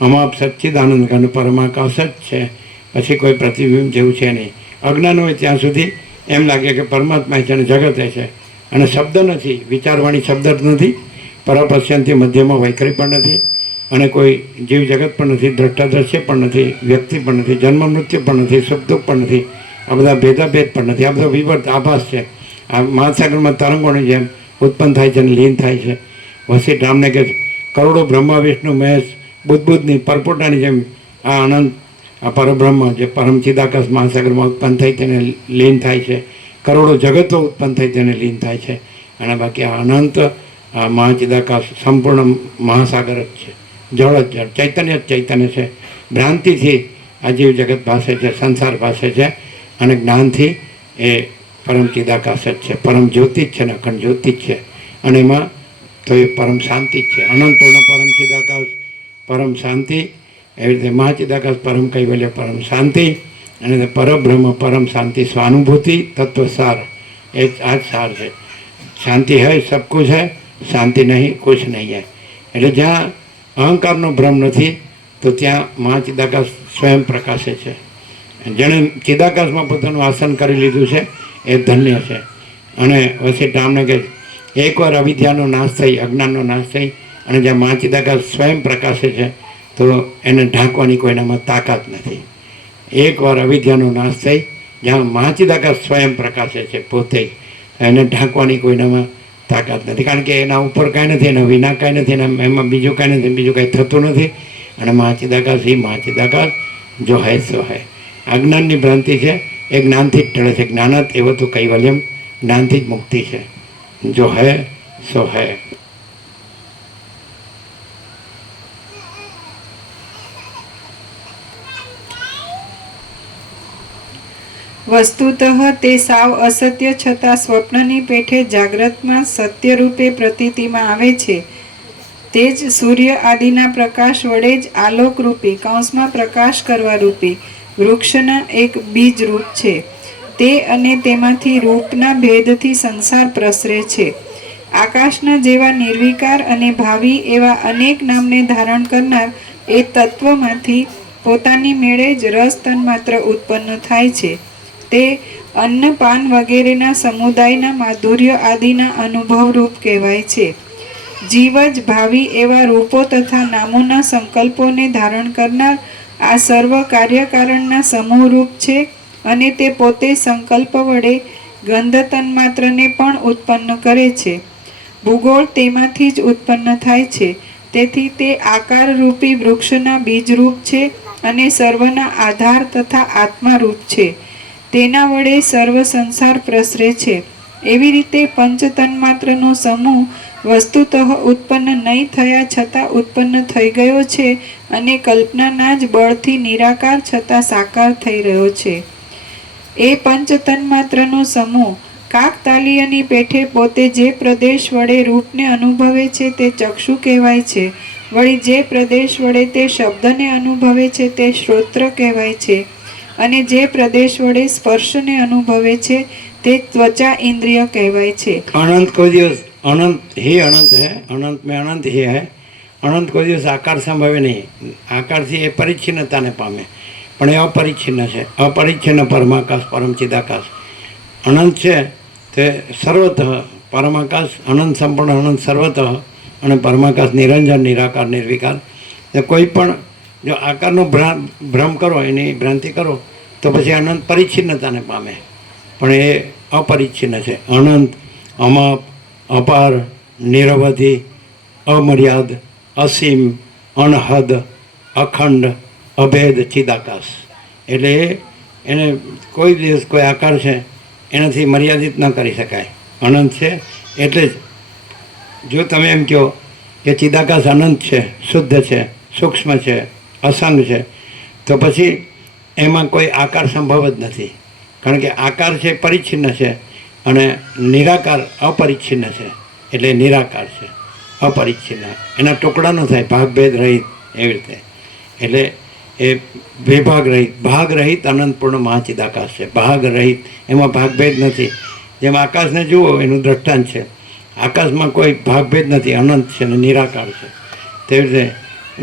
અમાપ સચ્ચિદાનંદ ઘન પરમાકાશ જ છે. પછી કોઈ પ્રતિબિંબ જેવું છે નહીં. અજ્ઞાન હોય ત્યાં સુધી એમ લાગે કે પરમાત્મા છે અને જગત છે, અને શબ્દ નથી, વિચારવાણી શબ્દ જ નથી, પરપશ્યંથી મધ્યમાં વૈખરી પણ નથી, અને કોઈ જીવ જગત પણ નથી, દ્રષ્ટાદ્રશ્ય પણ નથી, વ્યક્તિ પણ નથી, જન્મ મૃત્યુ પણ નથી, સુખ દુઃખ પણ નથી, આ બધા ભેદાભેદ પણ નથી. આ બધો વિવર્ત આભાસ છે. આ મહાસાગરમાં તરંગોની જેમ ઉત્પન્ન થાય છે અને લીન થાય છે. વસીઠ રામને કહે છે કરોડો બ્રહ્મા વિષ્ણુ મહેશ બુદ્ધની પરપોટાની જેમ આ અનંત, આ પરબ્રહ્મ જે પરમ ચિદાકાશ મહાસાગરમાં ઉત્પન્ન થઈ તેને લીન થાય છે. કરોડો જગતો ઉત્પન્ન થઈ તેને લીન થાય છે. અને બાકી આ અનંત આ મહાચિદાકાશ સંપૂર્ણ મહાસાગર જ છે, જળ જ જળ, ચૈતન્ય જ ચૈતન્ય છે. ભ્રાંતિથી આ જીવ જગત ભાષે છે, સંસાર ભાષે છે, અને જ્ઞાનથી એ પરમ ચિદાકાશ જ છે, પરમ જ્યોતિ જ છે ને અખંડ જ્યોતિ જ છે. અને એમાં તો એ પરમ શાંતિ જ છે. અનંતપૂર્ણ પરમ ચિદાકાશ પરમ શાંતિ, એવી રીતે મહાચિદાકાશ પરમ કૈવલ્ય પરમ શાંતિ, અને પરબ્રહ્મ પરમ શાંતિ સ્વાનુભૂતિ તત્વ સાર. એ આ જ સાર છે. શાંતિ है सब कुछ है, शांति नहीं कुछ नहीं है. એટલે જ્યાં અહંકારનો ભ્રમ નથી તો ત્યાં મહાચિદાકાશ સ્વયં પ્રકાશે છે. જેણે ચિદાકાશમાં પોતાનું આસન કરી લીધું છે એ ધન્ય છે. અને વસીઠ રામને કહે એકવાર અવિદ્યાનો નાશ થઈ, અજ્ઞાનનો નાશ થઈ, અને જ્યાં મહાચિદાકાશ સ્વયં પ્રકાશે છે તો એને ઢાંકવાની કોઈનામાં તાકાત નથી. એકવાર અવિદ્યાનો નાશ થઈ, જ્યાં મહાચિદાકાશ સ્વયં પ્રકાશે છે પોતે, એને ઢાંકવાની કોઈનામાં તાકાત નથી. કારણ કે એના ઉપર કાંઈ નથી, એના વિના કાંઈ નથી, એમાં બીજું કાંઈ નથી, બીજું કાંઈ થતું નથી. અને મહાચિદાકાશ એ મહાચિદાકાશ જો હૈ સો હૈ. આ જ્ઞાનની ભ્રાંતિ છે એ જ્ઞાનથી જ ટળે છે. જ્ઞાનાત એવો તો કૈવલ્યમ, જ્ઞાનથી જ મુક્તિ છે. જો હૈ સો હૈ. વસ્તુતઃ તે સાવ અસત્ય છતાં સ્વપ્નની પેઠે જાગ્રતમાં સત્ય રૂપે પ્રતીતિમાં આવે છે. તે જ સૂર્ય આદિના પ્રકાશ વડે જ આલોક રૂપી કૌંસમાં પ્રકાશ કરવા રૂપી વૃક્ષના એક બીજ રૂપ છે. તે અને તેમાંથી રૂપના ભેદથી સંસાર પ્રસરે છે. આકાશના જેવા નિર્વિકાર અને ભાવિ એવા અનેક નામને ધારણ કરનાર એ તત્વમાંથી પોતાની મેળે જ રસ તન્માત્ર ઉત્પન્ન થાય છે. તે અન્ન પાન વગેરેના સમુદાયના માધુર્ય આદિના અનુભવ રૂપ કહેવાય છે. જીવ જ ભાવિ એવા રૂપો તથા નામોના સંકલ્પોને ધારણ કરનાર આ સર્વ કાર્યકારણના સમૂહરૂપ છે અને તે પોતે સંકલ્પ વડે ગંધ તન્માત્રને પણ ઉત્પન્ન કરે છે. ભૂગોળ તેમાંથી જ ઉત્પન્ન થાય છે. તેથી તે આકારરૂપી વૃક્ષના બીજરૂપ છે અને સર્વના આધાર તથા આત્મારૂપ છે. તેના વડે સર્વ સંસાર પ્રસરે છે. એવી રીતે પંચતન્માત્રનો સમૂહ વસ્તુતઃ ઉત્પન્ન નહીં થયા છતાં ઉત્પન્ન થઈ ગયો છે અને કલ્પનાના જ બળથી નિરાકાર છતાં સાકાર થઈ રહ્યો છે. એ પંચતન્માત્રનો સમૂહ કાકતાલીયની પેઠે પોતે જે પ્રદેશ વડે રૂપને અનુભવે છે તે ચક્ષુ કહેવાય છે. વળી જે પ્રદેશ વડે તે શબ્દને અનુભવે છે તે શ્રોત્ર કહેવાય છે અને જે પ્રદેશ વડે સ્પર્શને અનુભવે છે તે ત્વચા ઇન્દ્રિય કહેવાય છે. अनंत कोई दिवस अनंत ही अनंत है, अनंत में अनंत ही है. अनंत कोई दिवस आकार संभवे नहीं. आकारથી એ પરિચ્છિન્નતાને પામે, પણ એ અપરિચ્છિન્ન છે. અપરિચ્છિન્ન પરમાકાશ પરમ ચિદાકાશ અનંત છે તે સર્વતઃ. પરમાકાશ અનંત સંપૂર્ણ અનંત સર્વતઃ અને પરમાકાશ નિરંજન નિરાકાર નિર્વિકાર. કોઈ પણ જો આકારનો ભ્રમ કરો, એની ભ્રાંતિ કરો તો પછી અનંત પરિચ્છિન્નતાને પામે, પણ એ અપરિચ્છિન્ન છે. અનંત, અમાપ, અપાર, નિરવધિ, અમર્યાદ, અસીમ, અનહદ, અખંડ, અભેદ, ચિદાકાશ. એટલે એને કોઈ દિવસ કોઈ આકાર છે એનાથી મર્યાદિત ન કરી શકાય. અનંત છે એટલે જ જો તમે એમ કહો કે ચિદાકાશ અનંત છે, શુદ્ધ છે, સૂક્ષ્મ છે, અસંગ છે, તો પછી એમાં કોઈ આકાર સંભવ જ નથી. કારણ કે આકાર છે પરિચ્છિન્ન છે અને નિરાકાર અપરિચ્છિન્ન છે. એટલે નિરાકાર છે, અપરિચ્છિન્ન, એના ટુકડા ન થાય, ભાગભેદ રહિત એવી રીતે. એટલે એ વિભાગ રહિત, ભાગ રહિત અનંતપૂર્ણ મહાચિદાકાશ છે. ભાગ રહિત, એમાં ભાગભેદ નથી. જેમ આકાશને જુઓ એનું દ્રષ્ટાંત છે. આકાશમાં કોઈ ભાગભેદ નથી, અનંત છે ને નિરાકાર છે. તેવી રીતે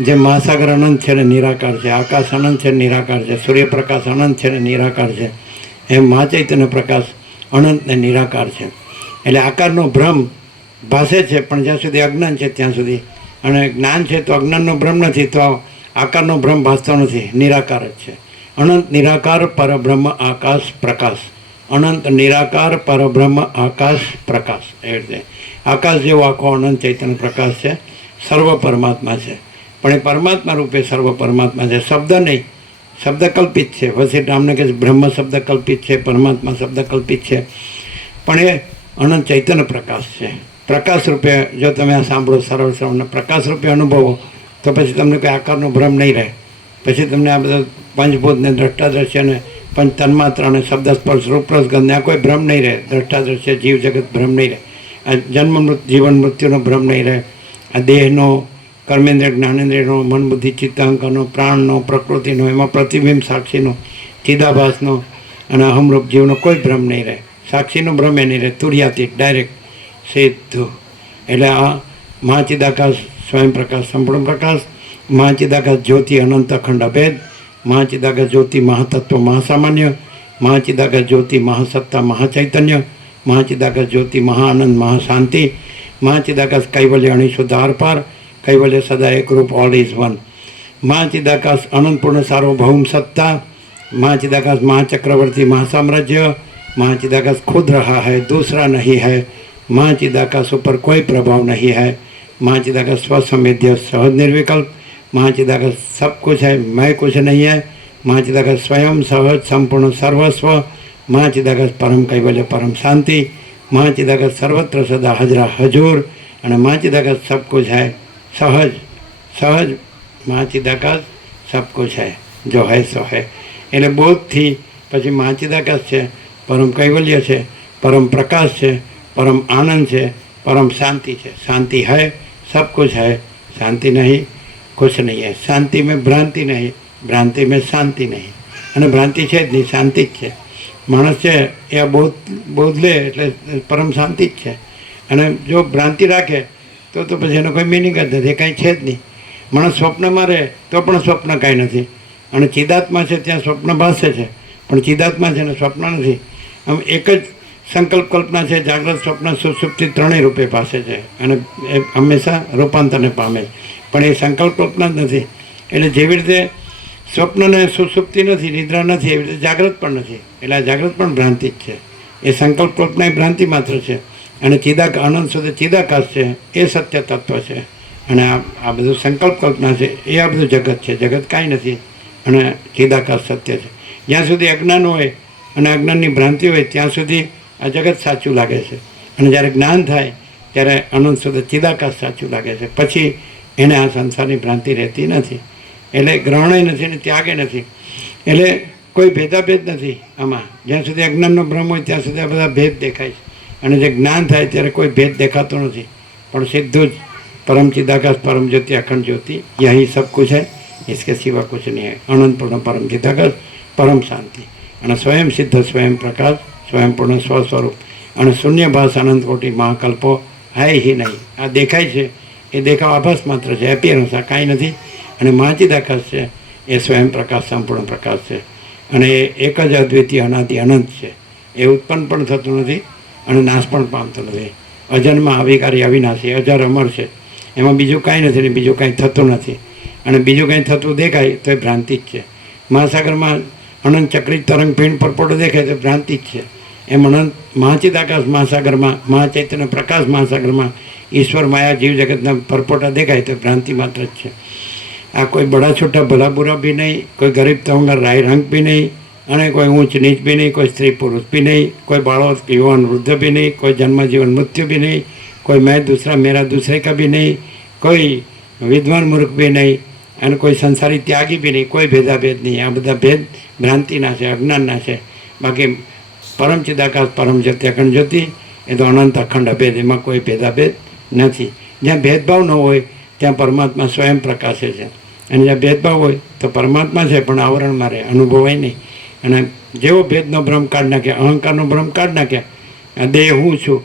જેમ મહાસાગર અનંત છે ને નિરાકાર છે, આકાશ અનંત છે ને નિરાકાર છે, સૂર્યપ્રકાશ અનંત છે ને નિરાકાર છે, એમ મહાચૈતન્ય પ્રકાશ અનંત ને નિરાકાર છે. એટલે આકારનો ભ્રમ ભાસે છે, પણ જ્યાં સુધી અજ્ઞાન છે ત્યાં સુધી. અને જ્ઞાન છે તો અજ્ઞાનનો ભ્રમ નથી, તો આકારનો ભ્રમ ભાસતો નથી, નિરાકાર જ છે. અનંત નિરાકાર પરબ્રહ્મ આકાશ પ્રકાશ. અનંત નિરાકાર પરબ્રહ્મ આકાશ પ્રકાશ. એવી રીતે આકાશ જેવો આખો અનંત ચૈતન્ય પ્રકાશ છે, સર્વ પરમાત્મા છે. પણ એ પરમાત્મા રૂપે સર્વ પરમાત્મા છે. શબ્દ નહીં, શબ્દ કલ્પિત છે. વસીઠ અમને કે બ્રહ્મ શબ્દ કલ્પિત છે, પરમાત્મા શબ્દ કલ્પિત છે, પણ એ અનંત ચૈતન્ય પ્રકાશ છે. પ્રકાશ રૂપે જો તમે આ સાંભળો, સરળ શ્રવણ પ્રકાશ રૂપે અનુભવો, તો પછી તમને કોઈ આકારનો ભ્રમ નહીં રહે. પછી તમને આ બધા પંચભૂતને દ્રષ્ટા દ્રશ્યને પંચ તન્માત્ર અને શબ્દ સ્પર્શ રૂપ રસ ગંધને આ કોઈ ભ્રમ નહીં રહે. દ્રષ્ટા દ્રશ્ય જીવ જગત ભ્રમ નહીં રહે. આ જન્મ જીવન મૃત્યુનો ભ્રમ નહીં રહે. આ દેહનો, કર્મેન્દ્રિય જ્ઞાનેન્દ્રિયનો, મન બુદ્ધિ ચિત્તાંકનો, પ્રાણનો, પ્રકૃતિનો, એમાં પ્રતિબિંબ સાક્ષીનો, ચિદાભાસનો અને અહમરૂપ જીવનો કોઈ ભ્રમ નહીં રહે. સાક્ષીનો ભ્રમ એ નહીં રહે. તુર્યાતીત, ડાયરેક્ટ, સીધું. એટલે આ મહાચિદાકાશ સ્વયં પ્રકાશ, સંપૂર્ણ પ્રકાશ, મહાચિદાકાશ જ્યોતિ અનંત અખંડ અભેદ, મહાચિદાકાશ જ્યોતિ મહાતત્વ મહાસામાન્ય, મહાચિદાકાશ જ્યોતિ મહાસત્તા મહાચૈતન્ય, મહાચિદાકાશ જ્યોતિ મહાઆનંદ મહાશાંતિ, મહાચિદાકાશ કૈવલ્ય અણિશુદ્ધ આરપાર, કૈવલ્ય સદા એકરૂપ, ઓલ ઇઝ વન. મહાચિદાકાશ અનંતપૂર્ણ સાર્વભૌમ સત્તા, મહાચિદાकाश महाचक्रवर्ती महासाम्राज्य, महाचिदाकाश खुद रहा है, दूसरा नहीं है. महाचिदाकाश ऊपर कोई प्रभाव नहीं है. महाचिदाकाश स्वसंवेद्य सहज निर्विकल्प. महाचिदाकाश सब कुछ है, मैं कुछ नहीं है. महाचिदाकाश स्वयं सहज संपूर्ण सर्वस्व. महाचिदाकाश परम कैवल्य परम शांति. महाचिदाकाश सर्वत्र सदा हजरा हजूर. અને महाचिदाकाश सब कुछ है, सहज सहज. महाचिदाकाश सब कुछ है, जो है सो है. એટલે બોધથી પછી મહાચિદાકાશ છે, પરમ કૈવલ્ય છે, પરમ પ્રકાશ છે, परम आनंद है, परम शांति है. शांति है, सब कुछ है. शांति नहीं, कुछ नहीं है. शांति में भ्रांति नहीं, भ्रांति में शांति नहीं. અને ભ્રાંતિ છે જ નહીં, શાંતિ જ છે. માણસ છે એ બોધ લે એટલે પરમ શાંતિ જ છે. અને જો ભ્રાંતિ રાખે તો પછી એનો કોઈ મિનિંગ જ નથી, કાંઈ છે જ નહીં. માણસ સ્વપ્નમાં રહે તો પણ સ્વપ્ન કાંઈ નથી. અને ચિદાત્મા છે ત્યાં સ્વપ્ન ભાસે છે, પણ ચિદાત્મા છે ને સ્વપ્ન નથી. આમ એક જ સંકલ્પ કલ્પના છે, જાગ્રત સ્વપ્ન સુષુપ્તિ ત્રણેય રૂપે પાસે છે અને એ હંમેશા રૂપાંતરને પામે છે. પણ એ સંકલ્પ કલ્પના જ નથી. એટલે જેવી રીતે સ્વપ્નને સુષુપ્તિ નથી, નિદ્રા નથી, એવી રીતે જાગ્રત પણ નથી. એટલે આ જાગ્રત પણ ભ્રાંતિ જ છે. એ સંકલ્પ કલ્પના એ ભ્રાંતિ માત્ર છે. અને આનંદ સુધી ચિદાકાશ છે એ સત્ય તત્વ છે. અને આ બધું સંકલ્પ કલ્પના છે એ આ બધું જગત છે. જગત કાંઈ નથી અને ચિદાકાશ સત્ય છે. જ્યાં સુધી અજ્ઞાન હોય અને અજ્ઞાનની ભ્રાંતિ હોય ત્યાં સુધી આ જગત સાચું લાગે છે. અને જ્યારે જ્ઞાન થાય ત્યારે અનંત સુધી ચિદાકાશ સાચું લાગે છે. પછી એને આ સંસારની ભ્રાંતિ રહેતી નથી. એટલે ગ્રહણય નથી ને ત્યાગે નથી. એટલે કોઈ ભેદાભેદ નથી આમાં. જ્યાં સુધી અજ્ઞાનનો ભ્રમ હોય ત્યાં સુધી આ બધા ભેદ દેખાય છે. અને જે જ્ઞાન થાય ત્યારે કોઈ ભેદ દેખાતો નથી, પણ સીધું જ परम चिदाकाश परम ज्योति अखंड ज्योति यही सब कुछ है, इसके सिवा कुछ नहीं है. अनंत पूर्ण परम चिदाकाश परम शांति અને સ્વયં સિદ્ધ સ્વયં પ્રકાશ સ્વયં પૂર્ણ સ્વસ્વરૂપ અને શૂન્યભાસ અનંત કોટી મહાકલ્પો હૈ હિ નહીં. આ દેખાય છે એ દેખાવ આભાસ માત્ર છે, એપિયરન્સ, આ કાંઈ નથી. અને મહાચિદાકાશ છે એ સ્વયં પ્રકાશ સંપૂર્ણ પ્રકાશ છે અને એ એક જ અદ્વિતીય અનાદિ અનંત છે. એ ઉત્પન્ન પણ થતું નથી અને નાશ પણ પામતું નથી. અજન્મ અવિકારી અવિનાશી અજર અમર છે. એમાં બીજું કાંઈ નથી ને બીજું કાંઈ થતું નથી. અને બીજું કાંઈ થતું દેખાય તો એ ભ્રાંતિ જ છે. મહાસાગરમાં અનંત ચક્રિત તરંગ પીણ પરપોટો દેખાય તો ભ્રાંતિ જ છે. એમ અનંત મહાચિદાકાશ મહાસાગરમાં મહાચૈતન્ય પ્રકાશ મહાસાગરમાં ઈશ્વર માયા જીવ જગતના પરપોટા દેખાય તો ભ્રાંતિ માત્ર જ છે. આ કોઈ બડા છોટા ભલા બુરા બી નહીં, કોઈ ગરીબ તવંગર રાય રંગ બી નહીં, અને કોઈ ઊંચ નીચ બી નહીં, કોઈ સ્ત્રી પુરુષ બી નહીં, કોઈ બાળક યુવાન વૃદ્ધ બી નહીં, કોઈ જન્મ જીવન મૃત્યુ બી નહીં, કોઈ મેં દૂસરા મેરા દૂસરે કા બી નહીં, કોઈ વિદ્વાન મૂર્ખ બી નહીં અને કોઈ સંસારી ત્યાગી બી નહીં. કોઈ ભેદાભેદ નહીં. આ બધા ભેદ ભ્રાંતિના છે, અજ્ઞાનના છે. બાકી પરમ ચિદાકાશ પરમ જ્યોતિ અખંડ જ્યોતિ એ તો અનંત અખંડ અભેદ, એમાં કોઈ ભેદાભેદ નથી. જ્યાં ભેદભાવ ન હોય ત્યાં પરમાત્મા સ્વયં પ્રકાશે છે અને જ્યાં ભેદભાવ હોય તો પરમાત્મા છે પણ આવરણમાં રહે, અનુભવાય નહીં. અને જેવો ભેદનો ભ્રમ કાઢી નાખ્યા, અહંકારનો ભ્રમ કાઢી નાખ્યા, દેહ હું છું,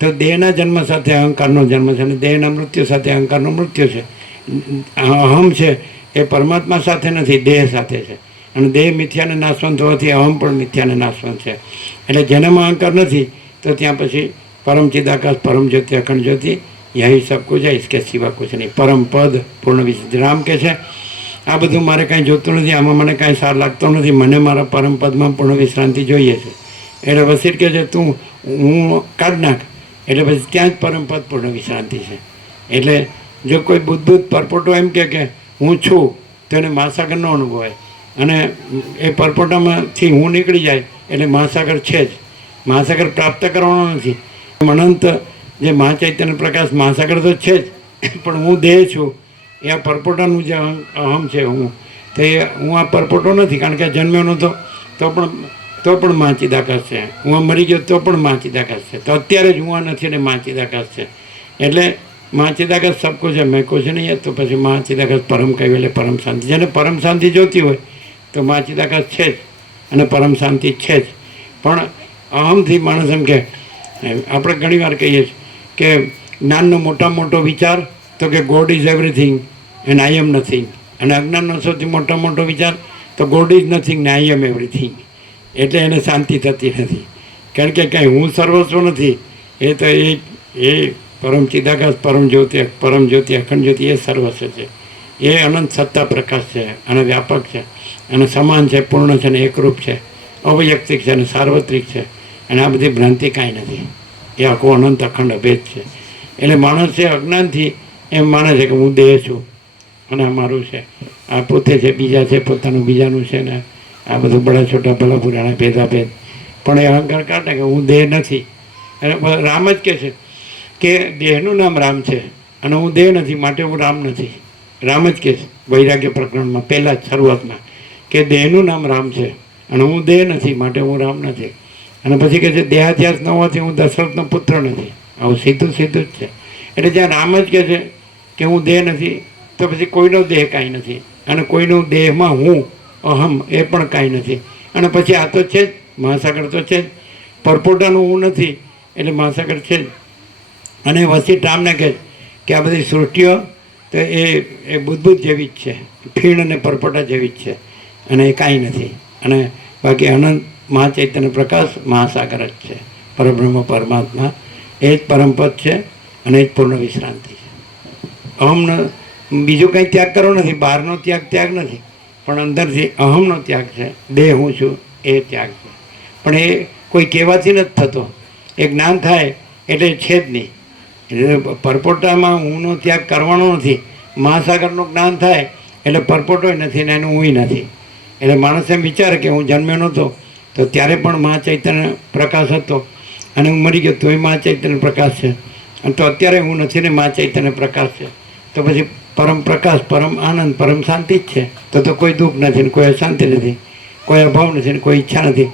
તો દેહના જન્મ સાથે અહંકારનો જન્મ છે અને દેહના મૃત્યુ સાથે અહંકારનો મૃત્યુ છે. અહમ છે એ પરમાત્મા સાથે નથી, દેહ સાથે છે. અને દેહ મિથ્યાને નાશવંત હોવાથી અહમ પણ મિથ્યાને નાશવંત છે. એટલે જેનામાં અહંકાર નથી તો ત્યાં પછી પરમ ચિદાકાશ પરમ જ્યોતિ અખંડ જ્યોતિ यही सब कुछ है, इसके सिवा कुछ नहीं. परम पद पूर्ण विशुद्ध राम के છે આ બધું મારે કાંઈ જોતું નથી, આમાં મને કાંઈ સાર લાગતો નથી, મને મારા પરમ પદમાં પૂર્ણ વિશ્રાંતિ જોઈએ છે. એટલે વસીર કહે છે તું હું કાઢ નાખ, એટલે પછી ત્યાં જ પરમ પદ પૂર્ણ વિશ્રાંતિ છે. એટલે જો કોઈ બુદ્ધ પરપોટો એમ કે હું છું તો એને મહાસાગર ન અનુભવાય અને એ પરપોટામાંથી હું નીકળી જાય એટલે મહાસાગર છે જ. મહાસાગર પ્રાપ્ત કરવાનો નથી. અનંત જે મહાચૈતન્ય પ્રકાશ મહાસાગર તો છે જ, પણ હું દેહ છું. એ આ પરપોટાનું જે અહમ છે હું, તો એ હું આ પરપોટો નથી, કારણ કે જન્મ્યો નહોતો તો પણ મહાચિદાકાશ છે. હું આ મરી ગયો તો પણ મહાચિદાકાશ છે. તો અત્યારે જ હું આ નથી ને મહાચિદાકાશ છે. એટલે મહાચિદાકાશ સબ કુછ છે, મેં કુછ નહીં. તો પછી મહાચિદાકાશ પરમ કહ્યું એટલે પરમ શાંતિ. જેને પરમ શાંતિ જોતી હોય તો મહાચિદાકાશ છે જ અને પરમ શાંતિ છે જ. પણ અહમથી માણસ એમ કે આપણે ઘણી વાર કહીએ છીએ કે જ્ઞાનનો મોટામાં મોટો વિચાર તો કે God is everything and I am nothing. અને અજ્ઞાનનો સૌથી મોટામાં મોટો વિચાર તો ગોડ ઇઝ નથિંગ ને આઈ એમ એવરીથિંગ. એટલે એને શાંતિ થતી નથી, કારણ કે કંઈ હું સર્વસ્વ નથી. એ તો એ પરમ ચિદાકાશ પરમ જ્યોતિ અખંડ જ્યોતિ એ સર્વસ્વ છે. એ અનંત સત્તા પ્રકાશ છે અને વ્યાપક છે અને સમાન છે, પૂર્ણ છે અને એકરૂપ છે, અવૈયક્તિક છે અને સાર્વત્રિક છે. અને આ બધી ભ્રાંતિ કાંઈ નથી. એ આખો અનંત અખંડ અભેદ છે. એટલે માણસ છે અજ્ઞાનથી એમ માને છે કે હું દેહ છું અને આ મારું છે, આ પોતે છે, બીજા છે, પોતાનું બીજાનું છે ને આ બધું બડા છોટા ભલા પુરાણા ભેદાભેદ. પણ એ અહંકાર કાઢે કે હું દેહ નથી. અને રામ જ કહે છે કે દેહનું નામ રામ છે અને હું દેહ નથી માટે હું રામ નથી. રામ જ કહે છે વૈરાગ્ય પ્રકરણમાં પહેલાં જ શરૂઆતમાં કે દેહનું નામ રામ છે અને હું દેહ નથી માટે હું રામ નથી. અને પછી કહે છે દેહાધ્યાસ ન હોવાથી હું દશરથનો પુત્ર નથી. આવું સીધું જ છે. એટલે જ્યાં રામ જ કહે છે કે હું દેહ નથી તો પછી કોઈનો દેહ કાંઈ નથી અને કોઈનું દેહમાં હું અહમ એ પણ કાંઈ નથી. અને પછી આ તો છે જ મહાસાગર તો છે જ, પરપોટાનું હું નથી એટલે મહાસાગર છે જ. અને વસીઠ રામને કહે કે આ બધી સૃષ્ટિઓ તો એ બુદ્ધ જેવી જ છે, ફીણ અને પરપોટા જેવી જ છે અને એ કાંઈ નથી. અને બાકી અનંત મહાચૈતન્ય પ્રકાશ મહાસાગર જ છે. પરબ્રહ્મ પરમાત્મા એ જ પરમપદ છે અને એ જ પૂર્ણ વિશ્રાંતિ છે. અહમનો બીજું કંઈ ત્યાગ કરવો નથી, બહારનો ત્યાગ નથી, પણ અંદરથી અહમનો ત્યાગ છે, દેહ હું છું એ ત્યાગ છે. પણ એ કોઈ કહેવાથી નથી થતો, એ જ્ઞાન થાય એટલે છે જ નહીં. એટલે પરપોટામાં હુંનો ત્યાગ કરવાનો નથી. મહાસાગરનું જ્ઞાન થાય એટલે પરપોટોય નથી ને એનું હુંય નથી. એટલે માણસ એમ વિચારે કે હું જન્મ્યો નહોતો તો ત્યારે પણ મહા ચૈતન્ય પ્રકાશ હતો, અને હું મરી ગયો તોય મહા ચૈતન્ય પ્રકાશ છે, અને તો અત્યારે હું નથી ને મહા ચૈતન્ય પ્રકાશ છે. તો પછી પરમ પ્રકાશ, પરમ આનંદ, પરમ શાંતિ જ છે. તો કોઈ દુઃખ નથી ને કોઈ અશાંતિ નથી, કોઈ અભાવ નથી ને કોઈ ઈચ્છા નથી.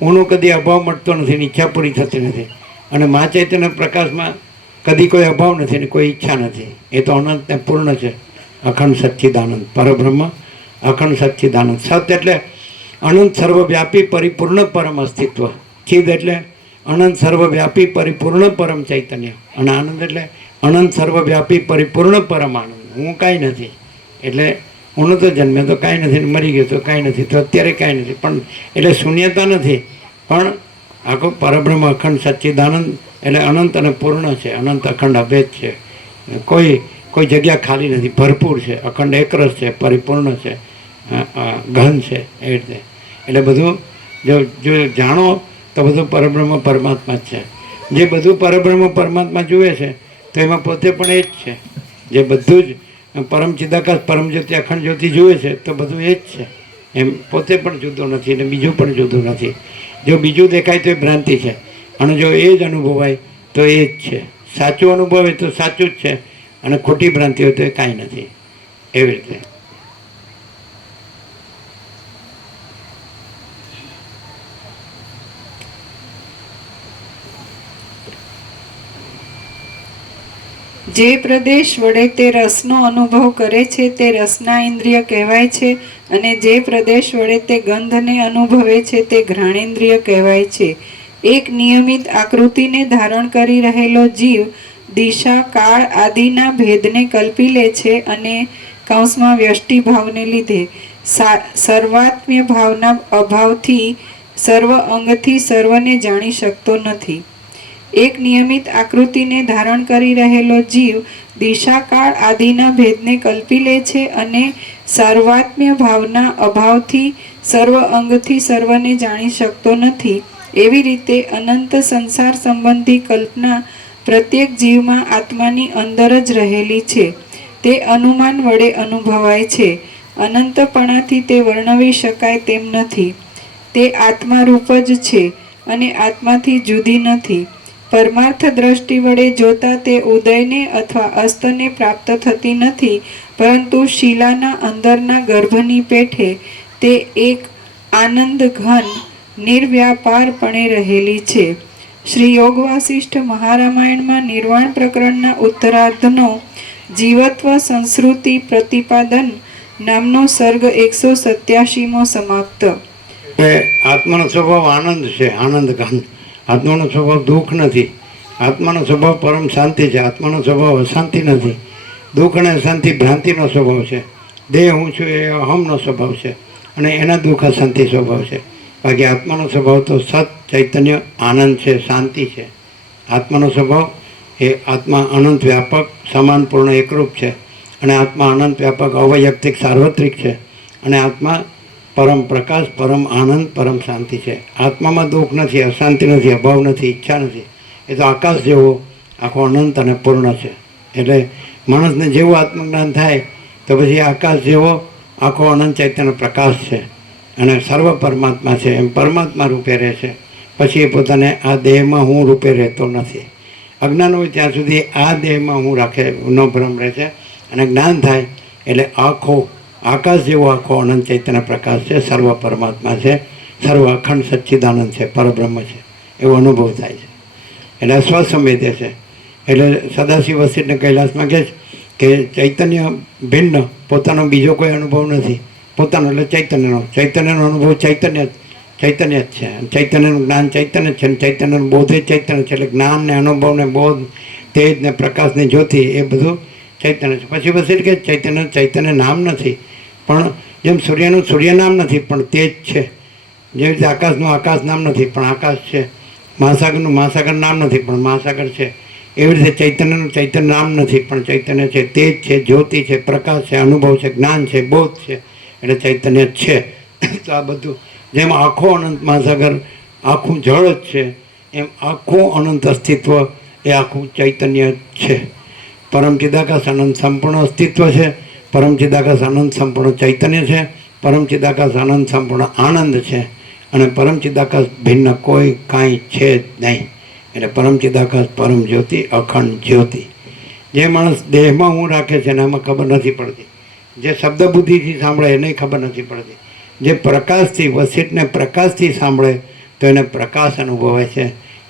ઊનો કદી અભાવ મળતો નથી ને ઈચ્છા પૂરી થતી નથી. અને મહા ચૈતન્ય પ્રકાશમાં કદી કોઈ અભાવ નથી ને કોઈ ઈચ્છા નથી. એ તો અનંત ને પૂર્ણ છે, અખંડ સચ્ચિદાનંદ પરબ્રહ્મ, અખંડ સચ્ચિદાનંદ. સત એટલે અનંત સર્વવ્યાપી પરિપૂર્ણ પરમ અસ્તિત્વ. ચિદ એટલે અનંત સર્વવ્યાપી પરિપૂર્ણ પરમ ચૈતન્ય, અને આનંદ એટલે અનંત સર્વવ્યાપી પરિપૂર્ણ પરમ આનંદ. હું કાંઈ નથી એટલે હું તો જન્મ્યો તો કાંઈ નથી, મરી ગયો તો કાંઈ નથી, તો અત્યારે કાંઈ નથી. પણ એટલે શૂન્યતા નથી, પણ આખો પરબ્રહ્મ અખંડ સચ્ચિદાનંદ એટલે અનંત અને પૂર્ણ છે, અનંત અખંડ અભેદ છે. કોઈ જગ્યા ખાલી નથી, ભરપૂર છે, અખંડ એકરસ છે, પરિપૂર્ણ છે, ગહન છે. એ રીતે એટલે બધું જો જાણો તો બધું પરબ્રહ્મ પરમાત્મા જ છે. જે બધું પરબ્રહ્મ પરમાત્મા જુએ છે તો એમાં પોતે પણ એ જ છે. જે બધું જ પરમ ચિદાકાશ પરમ જ્યોતિ અખંડ જ્યોતિ જુએ છે તો બધું એ જ છે. એમ પોતે પણ જુદો નથી અને બીજું પણ જુદું નથી. જો બીજું દેખાય તો એ ભ્રાંતિ છે, અને જો એ જ અનુભવાય તો એ જ છે. સાચું અનુભવે તો સાચું જ છે, અને ખોટી ભ્રાંતિ હોય તો એ કાંઈ નથી. એવી રીતે જે પ્રદેશ વડે તે રસનો અનુભવ કરે છે તે રસના ઇન્દ્રિય કહેવાય છે, અને જે પ્રદેશ વડે તે ગંધને અનુભવે છે તે ઘ્રાણેન્દ્રિય કહેવાય છે. એક નિયમિત આકૃતિને ધારણ કરી રહેલો જીવ દિશા કાળ આદિના ભેદને કલ્પી લે છે, અને કૌંસમાં વ્યષ્ટિ ભાવને લીધે સર્વાત્મ્ય ભાવના અભાવથી સર્વ અંગથી સર્વને જાણી શકતો નથી. એક નિયમિત આકૃતિને ધારણ કરી રહેલો જીવ દિશાકાળ આદિના ભેદને કલ્પી લે છે, અને સર્વાત્મ્ય ભાવના અભાવથી સર્વ અંગથી સર્વને જાણી શકતો નથી. એવી રીતે અનંત સંસાર સંબંધી કલ્પના પ્રત્યેક જીવમાં આત્માની અંદર જ રહેલી છે. તે અનુમાન વડે અનુભવાય છે. અનંતપણાથી તે વર્ણવી શકાય તેમ નથી. તે આત્મારૂપ જ છે અને આત્માથી જુદી નથી. પરમાર્થ દ્રષ્ટિ વડે જોતા તે ઉદયને અથવા અસ્તને પ્રાપ્ત થતી નથી, પરંતુ શિલાના અંદરના ગર્ભની પેઠે તે એક આનંદ ઘન નિર્વ્યાપારપણે રહેલી છે. શ્રી યોગ વાસિષ્ઠ મહારામાયણમાં નિર્વાણ પ્રકરણના ઉત્તરાર્ધનો જીવત્વ સંસ્કૃતિ પ્રતિપાદન નામનો સર્ગ 187મો સમાપ્ત. આત્માનો સ્વભાવ આનંદ છે, આનંદ ઘન. આત્માનો સ્વભાવ દુઃખ નથી. આત્માનો સ્વભાવ પરમ શાંતિ છે. આત્માનો સ્વભાવ અશાંતિ નથી. દુઃખ અને અશાંતિ ભ્રાંતિનો સ્વભાવ છે. દેહ હું છું એ અહમનો સ્વભાવ છે, અને એના દુઃખ અશાંતિ સ્વભાવ છે. બાકી આત્માનો સ્વભાવ તો સત ચૈતન્ય આનંદ છે, શાંતિ છે. આત્માનો સ્વભાવ એ આત્મા અનંત વ્યાપક સમાન પૂર્ણ એકરૂપ છે, અને આત્મા અનંત વ્યાપક અવૈયક્તિક સાર્વત્રિક છે, અને આત્મા પરમ પ્રકાશ, પરમ આનંદ, પરમ શાંતિ છે. આત્મામાં દુઃખ નથી, અશાંતિ નથી, અભાવ નથી, ઈચ્છા નથી. એ તો આકાશ જેવો આખો અનંત અને પૂર્ણ છે. એટલે માણસને જેવું આત્મજ્ઞાન થાય તો પછી આકાશ જેવો આખો અનંત ચૈતન્ય પ્રકાશ છે, અને સર્વ પરમાત્મા છે. એમ પરમાત્મા રૂપે રહે છે. પછી એ પોતાને આ દેહમાં હું રૂપે રહેતો નથી. અજ્ઞાન હોય ત્યાં સુધી આ દેહમાં હું રાખે નો ભ્રમ રહે છે, અને જ્ઞાન થાય એટલે આખો આકાશ જેવો આખો અનંત ચૈતન્ય પ્રકાશ છે, સર્વ પરમાત્મા છે, સર્વ અખંડ સચ્ચિદાનંદ છે, પરબ્રહ્મ છે, એવો અનુભવ થાય છે. એટલે સ્વસંવેદ્ય છે. એટલે સદાશિવ વસિષ્ઠને કૈલાસમાં કહે છે કે ચૈતન્ય ભિન્ન, પોતાનો બીજો કોઈ અનુભવ નથી. પોતાનો એટલે ચૈતન્યનો અનુભવ ચૈતન્ય જ છે. ચૈતન્યનું જ્ઞાન ચૈતન્ય છે, અને ચૈતન્યનું બોધ એ ચૈતન્ય છે. એટલે જ્ઞાન ને અનુભવ ને બોધ, તેજ ને પ્રકાશ ને જ્યોતિ એ બધું ચૈતન્ય છે. પછી વસિષ્ઠ કે ચૈતન્ય નામ નથી, પણ જેમ સૂર્યનું સૂર્ય નામ નથી પણ તેજ છે. જેવી રીતે આકાશનું આકાશ નામ નથી પણ આકાશ છે. મહાસાગરનું મહાસાગર નામ નથી પણ મહાસાગર છે. એવી રીતે ચૈતન્યનું ચૈતન્ય નામ નથી પણ ચૈતન્ય છે, તેજ છે, જ્યોતિ છે, પ્રકાશ છે, અનુભવ છે, જ્ઞાન છે, બોધ છે, એટલે ચૈતન્ય જ છે. તો આ બધું જેમ આખો અનંત મહાસાગર આખું જળ જ છે, એમ આખું અનંત અસ્તિત્વ એ આખું ચૈતન્ય જ છે. પરમ ચિદાકાશ અનંત સંપૂર્ણ અસ્તિત્વ છે, પરમ ચિદાકાશ અનંત સંપૂર્ણ ચૈતન્ય છે, પરમ ચિદાકાશ અનંત સંપૂર્ણ આનંદ છે, અને પરમ ચિદાકાશ ભિન્ન કોઈ કાંઈ છે જ નહીં. એટલે પરમ ચિદાકાશ પરમ જ્યોતિ અખંડ જ્યોતિ. જે માણસ દેહમાં હું રાખે છે ને એમાં ખબર નથી પડતી, જે શબ્દ બુદ્ધિથી સાંભળે એને ખબર નથી પડતી, જે પ્રકાશથી વસીટને પ્રકાશથી સાંભળે તો એને પ્રકાશ અનુભવાય છે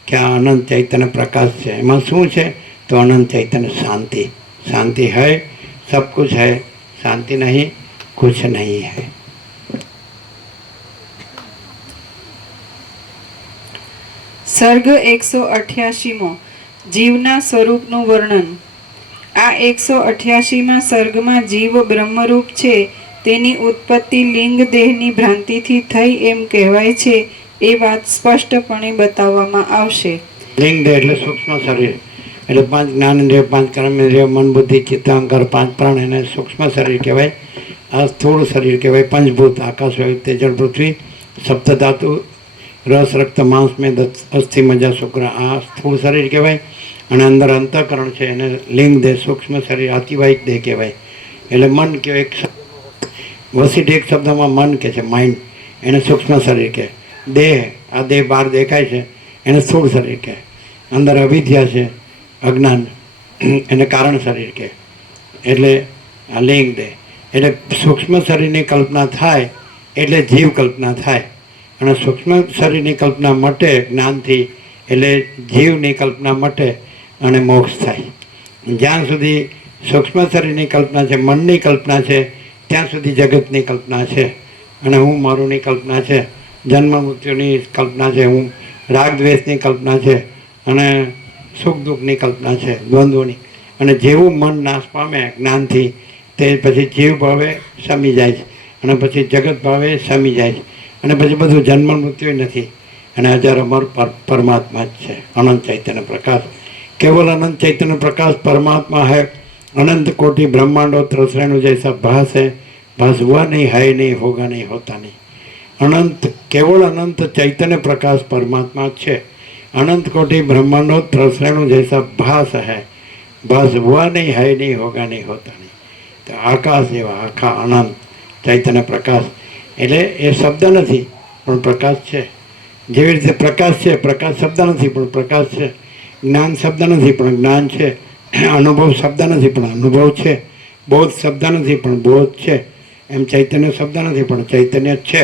કે આ અનંત ચૈતન્ય પ્રકાશ છે. એમાં શું છે? તો અનંત ચૈતન્ય શાંતિ. शांति है, सब कुछ है, शांति नहीं कुछ नहीं है. સર્ગ 188મો જીવના સ્વરૂપનું વર્ણન. આ 188માં સર્ગમાં જીવ બ્રહ્મરૂપ છે, તેની ઉત્પત્તિ લિંગ દેહની ભ્રાંતિથી થઈ એમ કહેવાય છે. એ વાત સ્પષ્ટપણે બતાવવામાં આવશે. લિંગ દેહ એટલે સૂક્ષ્મ શરીર, એટલે 5 જ્ઞાનેન્દ્રિય, 5 કર્મેન્દ્રિય, મન બુદ્ધિ ચિત્ત અહંકાર, 5 પ્રાણ, એને સૂક્ષ્મ શરીર કહેવાય. આ સ્થૂળ શરીર કહેવાય. પંચભૂત આકાશ, વાયુ, તેજ, જળ, પૃથ્વી, સપ્તધાતુ, રસ, રક્ત, માંસ, મેદ, અસ્થિ, મજ્જા, શુક્ર, આ સ્થૂળ શરીર કહેવાય. અને અંદર અંતઃકરણ છે, એને લિંગ દેહ સૂક્ષ્મ શરીર આતિવાહિક દેહ કહેવાય. એટલે મન કહેવાય. વસીટ એક શબ્દમાં મન કહે છે, માઇન્ડ, એને સૂક્ષ્મ શરીર કહે. દેહ, આ દેહ બહાર દેખાય છે, એને સ્થૂળ શરીર કહે. અંદર અવિદ્યા છે, અજ્ઞાન, એને કારણ શરીર કહે. એટલે આ લિંગ દેહ. એટલે સૂક્ષ્મ શરીરની કલ્પના થાય એટલે જીવ કલ્પના થાય, અને સૂક્ષ્મ શરીરની કલ્પના મટે જ્ઞાનથી એટલે જીવની કલ્પના મટે અને મોક્ષ થાય. જ્યાં સુધી સૂક્ષ્મ શરીરની કલ્પના છે, મનની કલ્પના છે, ત્યાં સુધી જગતની કલ્પના છે, અને હું મારુંની કલ્પના છે, જન્મ મૃત્યુની કલ્પના છે, હું રાગ દ્વેષની કલ્પના છે, અને સુખ દુઃખની કલ્પના છે, દ્વંદ્વોની. અને જેવું મન નાશ પામે જ્ઞાનથી તે પછી જીવ ભાવે શમી જાય છે, અને પછી જગત ભાવે શમી જાય છે, અને પછી બધું જન્મ મૃત્યુ નથી, અને હજાર અમર પરમાત્મા જ છે. અનંત ચૈતન્ય પ્રકાશ, केवल अनंत चैतन्य प्रकाश परमात्मा है. अनंत कोटि ब्रह्मांडों त्रसरेणु जैसा भास है, भास हुआ नहीं, है नहीं, होगा नहीं, होता नहीं. अनंत केवल अनंत चैतन्य प्रकाश परमात्मा है. अनंत कोटि ब्रह्मांडों त्रसरेणु जैसा भास है, भास हुआ नहीं, है नहीं, होगा नहीं, होता नहीं. तो आकाश जेवा आखा अनंत चैतन्य प्रकाश એટલે એ શબ્દ નથી પણ પ્રકાશ છે. જેવી રીતે પ્રકાશ છે, પ્રકાશ શબ્દ નથી પણ પ્રકાશ છે. જ્ઞાન શબ્દ નથી પણ જ્ઞાન છે. અનુભવ શબ્દ નથી પણ અનુભવ છે. બોધ શબ્દ નથી પણ બોધ છે. એમ ચૈતન્ય શબ્દ નથી પણ ચૈતન્ય જ છે.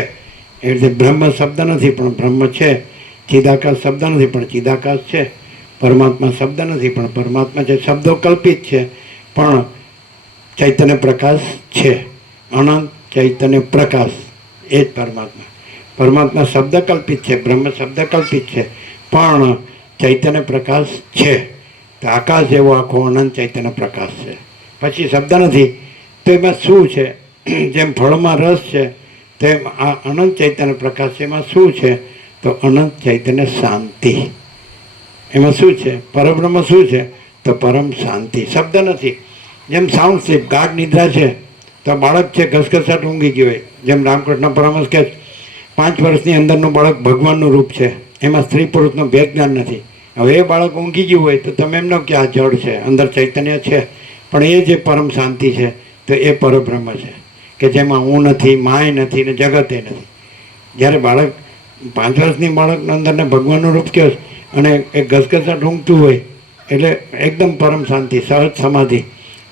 એ રીતે બ્રહ્મ શબ્દ નથી પણ બ્રહ્મ છે. ચિદાકાશ શબ્દ નથી પણ ચિદાકાશ છે. પરમાત્મા શબ્દ નથી પણ પરમાત્મા છે. શબ્દો કલ્પિત છે પણ ચૈતન્ય પ્રકાશ છે. અનંત ચૈતન્ય પ્રકાશ એ જ પરમાત્મા. પરમાત્મા શબ્દ કલ્પિત છે, બ્રહ્મ શબ્દ કલ્પિત છે, પણ ચૈતન્ય પ્રકાશ છે. તો આકાશ જેવો આખો અનંત ચૈતન્ય પ્રકાશ છે. પછી શબ્દ નથી તો એમાં શું છે? જેમ ફળમાં રસ છે તેમ આ અનંત ચૈતન્ય પ્રકાશ છે. એમાં શું છે? તો અનંત ચૈતન્ય શાંતિ. એમાં શું છે? પરબ્રહ્મ શું છે? તો પરમ શાંતિ. શબ્દ નથી. જેમ સાઉન્ડ સ્લીપ, ગાઢ નિદ્રા છે, તો બાળક છે ઘસઘસાટ ઊંઘી ગયો હોય. જેમ રામકૃષ્ણ પરમહંસ કહે 5 વર્ષની અંદરનું બાળક ભગવાનનું રૂપ છે, એમાં સ્ત્રી પુરુષનો ભેદ જ્ઞાન નથી. હવે એ બાળક ઊંઘી ગયું હોય તો તમે એમ ન કે આ જડ છે, અંદર ચૈતન્ય છે, પણ એ જે પરમ શાંતિ છે તો એ પરબ્રહ્મ છે કે જેમાં હું નથી, માય નથી ને જગતે નથી. જ્યારે બાળક 5 વર્ષની બાળકના અંદરને ભગવાનનું રૂપ કહે અને એ ઘસઘસાટ ઊંઘતું હોય એટલે એકદમ પરમ શાંતિ, સહજ સમાધિ.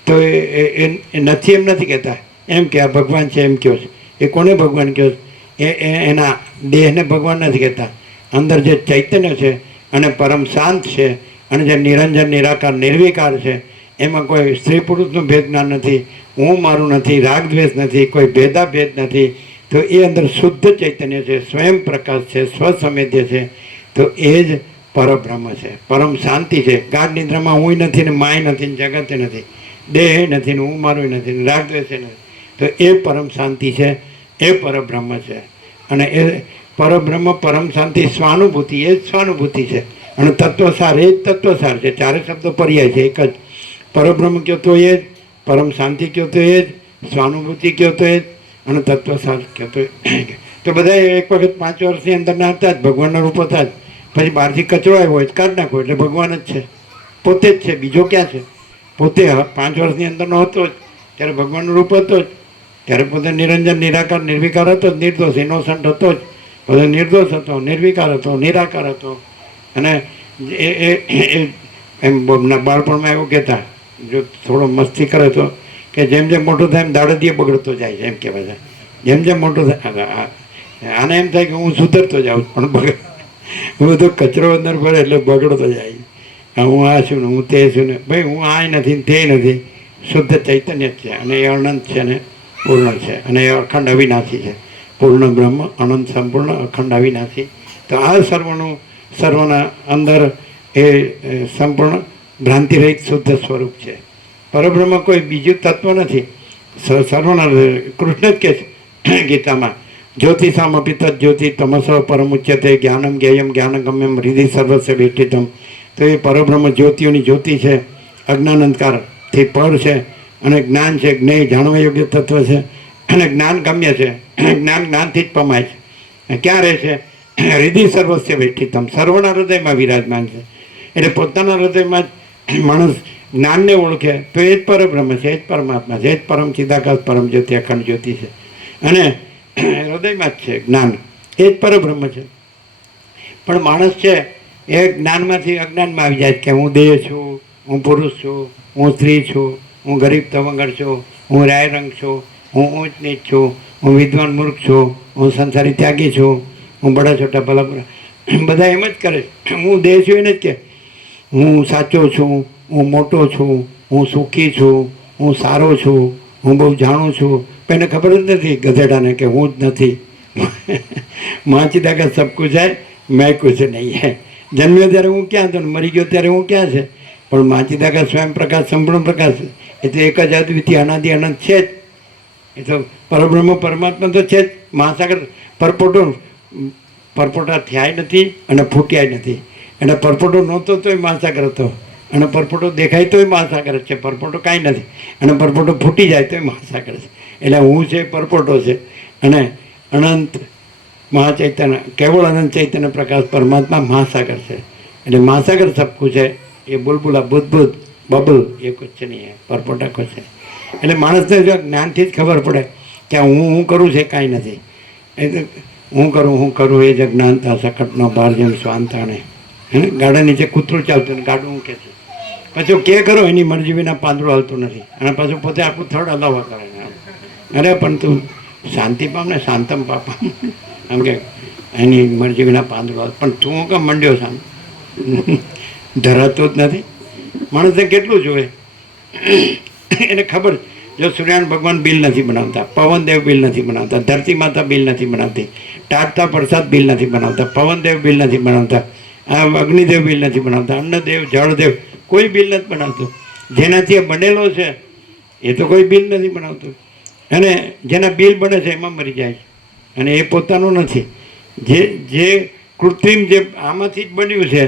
તો એ નથી એમ નથી કહેતા, એમ કે આ ભગવાન છે એમ કહો છે. એ કોને ભગવાન કહો છે? એના દેહને ભગવાન નથી કહેતા. અંદર જે ચૈતન્ય છે અને પરમ શાંત છે અને જે નિરંજન નિરાકાર નિર્વિકાર છે, એમાં કોઈ સ્ત્રી પુરુષનો ભેદ જ્ઞાન નથી, હું મારું નથી, રાગ દ્વેષ નથી, કોઈ ભેદાભેદ નથી. તો એ અંદર શુદ્ધ ચૈતન્ય છે, સ્વયં પ્રકાશ છે, સ્વસમેધ્ય છે. તો એ જ પરબ્રહ્મ છે, પરમ શાંતિ છે. ગાઢ નિદ્રામાં હું નથી ને માય નથી ને જગતે નથી, દેહ નથી ને હું મારું નથી ને રાગ દ્વેષ નથી. તો એ પરમ શાંતિ છે, એ પરબ્રહ્મ છે. અને એ પરબ્રહ્મ પરમ શાંતિ સ્વાનુભૂતિ એ જ સ્વાનુભૂતિ છે, અને તત્વસાર એ જ તત્વસાર છે. ચારે શબ્દો પર્યાય છે, એક જ પરબ્રહ્મ કહો તો એ જ, પરમ શાંતિ કહો તો એ જ, સ્વાનુભૂતિ કહો તો એ જ, અને તત્વસાર કહો તો તો બધા એક વખત 5 વર્ષની અંદરના હતા જ ભગવાનના રૂપ હતા જ. પછી બહારથી કચરો આવ્યો હોય કાઢ નાખો એટલે ભગવાન જ છે, પોતે જ છે, બીજો ક્યાં છે? પોતે 5 વર્ષની અંદરનો હતો જ ત્યારે ભગવાનનું રૂપ હતો જ, ત્યારે પોતે નિરંજન નિરાકાર નિર્વિકાર હતો જ, નિર્દોષ ઇનોસન્ટ હતો જ, પોતે નિર્દોષ હતો, નિર્વિકાર હતો, નિરાકાર હતો. અને એમ બાળપણમાં એવું કહેતા, જો થોડો મસ્તી કરે તો કે જેમ જેમ મોટું થાય એમ દાડદીએ બગડતો જાય છે, એમ કહેવાય છે. જેમ જેમ મોટું થાય આને એમ થાય કે હું સુધરતો જાઉં, પણ હું તો કચરો અંદર ભરે એટલે બગડતો જાય. હું આ છું ને હું તે છું ને, ભાઈ હું આ નથી ને તે નથી, શુદ્ધ ચૈતન્ય જ છે, અને એ અનંત છે ને પૂર્ણ છે, અને એ અખંડ અવિનાશી છે. પૂર્ણ બ્રહ્મ અનંત સંપૂર્ણ અખંડ અવિનાશી. તો આ સર્વના અંદર એ સંપૂર્ણ ભ્રાંતિરહિત શુદ્ધ સ્વરૂપ છે. પરબ્રહ્મ કોઈ બીજું તત્વ નથી. સર્વના કૃષ્ણ જ કહે છે ગીતામાં, જ્યોતિષામપી તદ જ્યોતિ તમસ પરમુચ્યતે જ્ઞાનમ જ્ઞેયમ જ્ઞાનગમ્યમ હૃદિ સર્વસ્ય વેષ્ટિતમ. તો એ પરબ્રહ્મ જ્યોતિઓની જ્યોતિ છે, અજ્ઞાન અંધકારથી પર છે, અને જ્ઞાન છે, જ્ઞેય જાણવા યોગ્ય તત્વ છે, અને જ્ઞાન ગમ્ય છે. જ્ઞાનથી જ પમાય છે. ક્યાં રહે છે? હૃદિ સર્વસ્ય વેષ્ટિતમ, સર્વના હૃદયમાં વિરાજમાન છે. એટલે પોતાના હૃદયમાં જ માણસ જ્ઞાનને ઓળખે તો એ જ પરબ્રહ્મ છે, એ જ પરમાત્મા છે, એ જ પરમ ચિદાકાશ પરમ જ્યોતિ અખંડ જ્યોતિ છે. અને હૃદયમાં જ છે જ્ઞાન, એ જ પરબ્રહ્મ છે. પણ માણસ છે એ જ્ઞાનમાંથી અજ્ઞાનમાં આવી જાય કે હું દેહ છું, હું પુરુષ છું, હું સ્ત્રી છું, હું ગરીબ તવંગર છું, હું રાય રંગ છું, હું ઊંચ નીચ છું, હું વિદ્વાન મૂર્ખ છું, હું સંસારી ત્યાગી છું, હું બડા છોટા ભલા બધા એમ જ કરે. હું દેહ છું એને જ કે હું સાચો છું, હું મોટો છું, હું સુખી છું, હું સારો છું, હું બહુ જાણું છું. પણ એને ખબર જ નથી ગધેડાને કે હું જ નથી. માચીદાકા સબ કુછ હૈ મેં કુછ નહીં હૈ. જન્મ્યો ત્યારે હું ક્યાં હતો, મરી ગયો ત્યારે હું ક્યાં છે? પણ માચીદાકા સ્વયં પ્રકાશ સંપૂર્ણ પ્રકાશ છે. એ તો એક જ અદ્વિતીય અનાદિ અનંત છે જ. એ તો પરબ્રહ્મ પરમાત્મા તો છે જ. મહાસાગર પરપોટા થયા નથી અને ફૂટ્યા નથી. અને પરપોટો નહોતો તોય મહાસાગર હતો, અને પરપોટો દેખાય તોય મહાસાગર જ છે. પરપોટો કાંઈ નથી, અને પરપોટો ફૂટી જાય તોય મહાસાગર છે. એટલે હું છે પરપોટો છે, અને અનંત મહાચૈતન્ય કેવળ અનંત ચૈતન્ય પ્રકાશ પરમાત્મા મહાસાગર છે. એટલે મહાસાગર સબકું છે. એ બુલબુલા બુદ્ધ બબલ એ કુછ નહીં હે, પરપોટા કુછ છે. એટલે માણસને જો જ્ઞાનથી જ ખબર પડે કે હું કરું છે કાંઈ નથી. એટલે હું કરું એ જ અજ્ઞાનતા સકટનો બહાર જેમ સ્વાંતાણે. ગાડા નીચે કૂતરું ચાલતું ને ગાડું હું કે છે. પછી કે કરો એની મરજી વિના પાંદડું હાલતું નથી, અને પાછું પોતે આખું થડ હલાવવા કરે. અરે પણ તું શાંતિ પામ ને, શાંતમ પાપા, એમ કે એની મરજી વિના પાંદડું હાલ. પણ તું કેમ મંડ્યો શાંત? ધરાતો જ નથી. માણસને કેટલું જોવે એને ખબર. જો સૂર્યનારાયણ ભગવાન બિલ નથી બનાવતા, પવનદેવ બિલ નથી બનાવતા, ધરતી માતા બિલ નથી બનાવતી, ટાટતા પ્રસાદ બિલ નથી બનાવતા, પવનદેવ બિલ નથી બનાવતા, અગ્નિદેવ બિલ નથી બનાવતા, અન્નદેવ જળદેવ કોઈ બિલ નથી બનાવતું. જેનાથી એ બનેલો છે એ તો કોઈ બિલ નથી બનાવતું. અને જેના બિલ બને છે એમાં મરી જાય છે, અને એ પોતાનું નથી. જે કૃત્રિમ જે આમાંથી જ બન્યું છે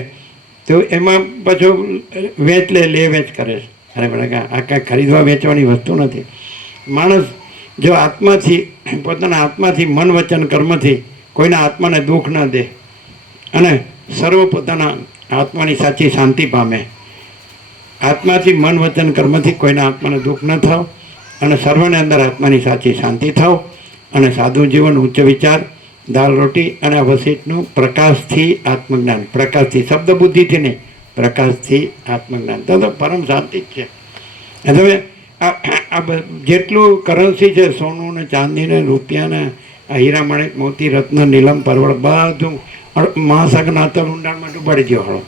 તો એમાં પાછો લે વેચ કરે છે. અરે બરાબર, આ કાંઈ ખરીદવા વેચવાની વસ્તુ નથી. માણસ જો આત્માથી, પોતાના આત્માથી મન વચન કર્મથી કોઈના આત્માને દુઃખ ન દે, અને સર્વ પોતાના આત્માની સાચી શાંતિ પામે. આત્માથી મન વચન કર્મથી કોઈના આત્માને દુઃખ ન થાવ, અને સર્વને અંદર આત્માની સાચી શાંતિ થાવ, અને સાદું જીવન, ઉચ્ચ વિચાર, દાળ રોટી અને વસીટનું પ્રકાશથી આત્મજ્ઞાન. પ્રકાશથી, શબ્દ બુદ્ધિથી નહીં, પ્રકાશથી આત્મજ્ઞાન. તો પરમ શાંતિ જ છે. તમે આ જેટલું કરન્સી છે, સોનું ને ચાંદી ને રૂપિયા ને હીરા માણેક મોતી રત્ન નીલમ પરવળ બધું મહાસાગરના તળ ઊંડાણમાં ડૂબાડી દો હળો.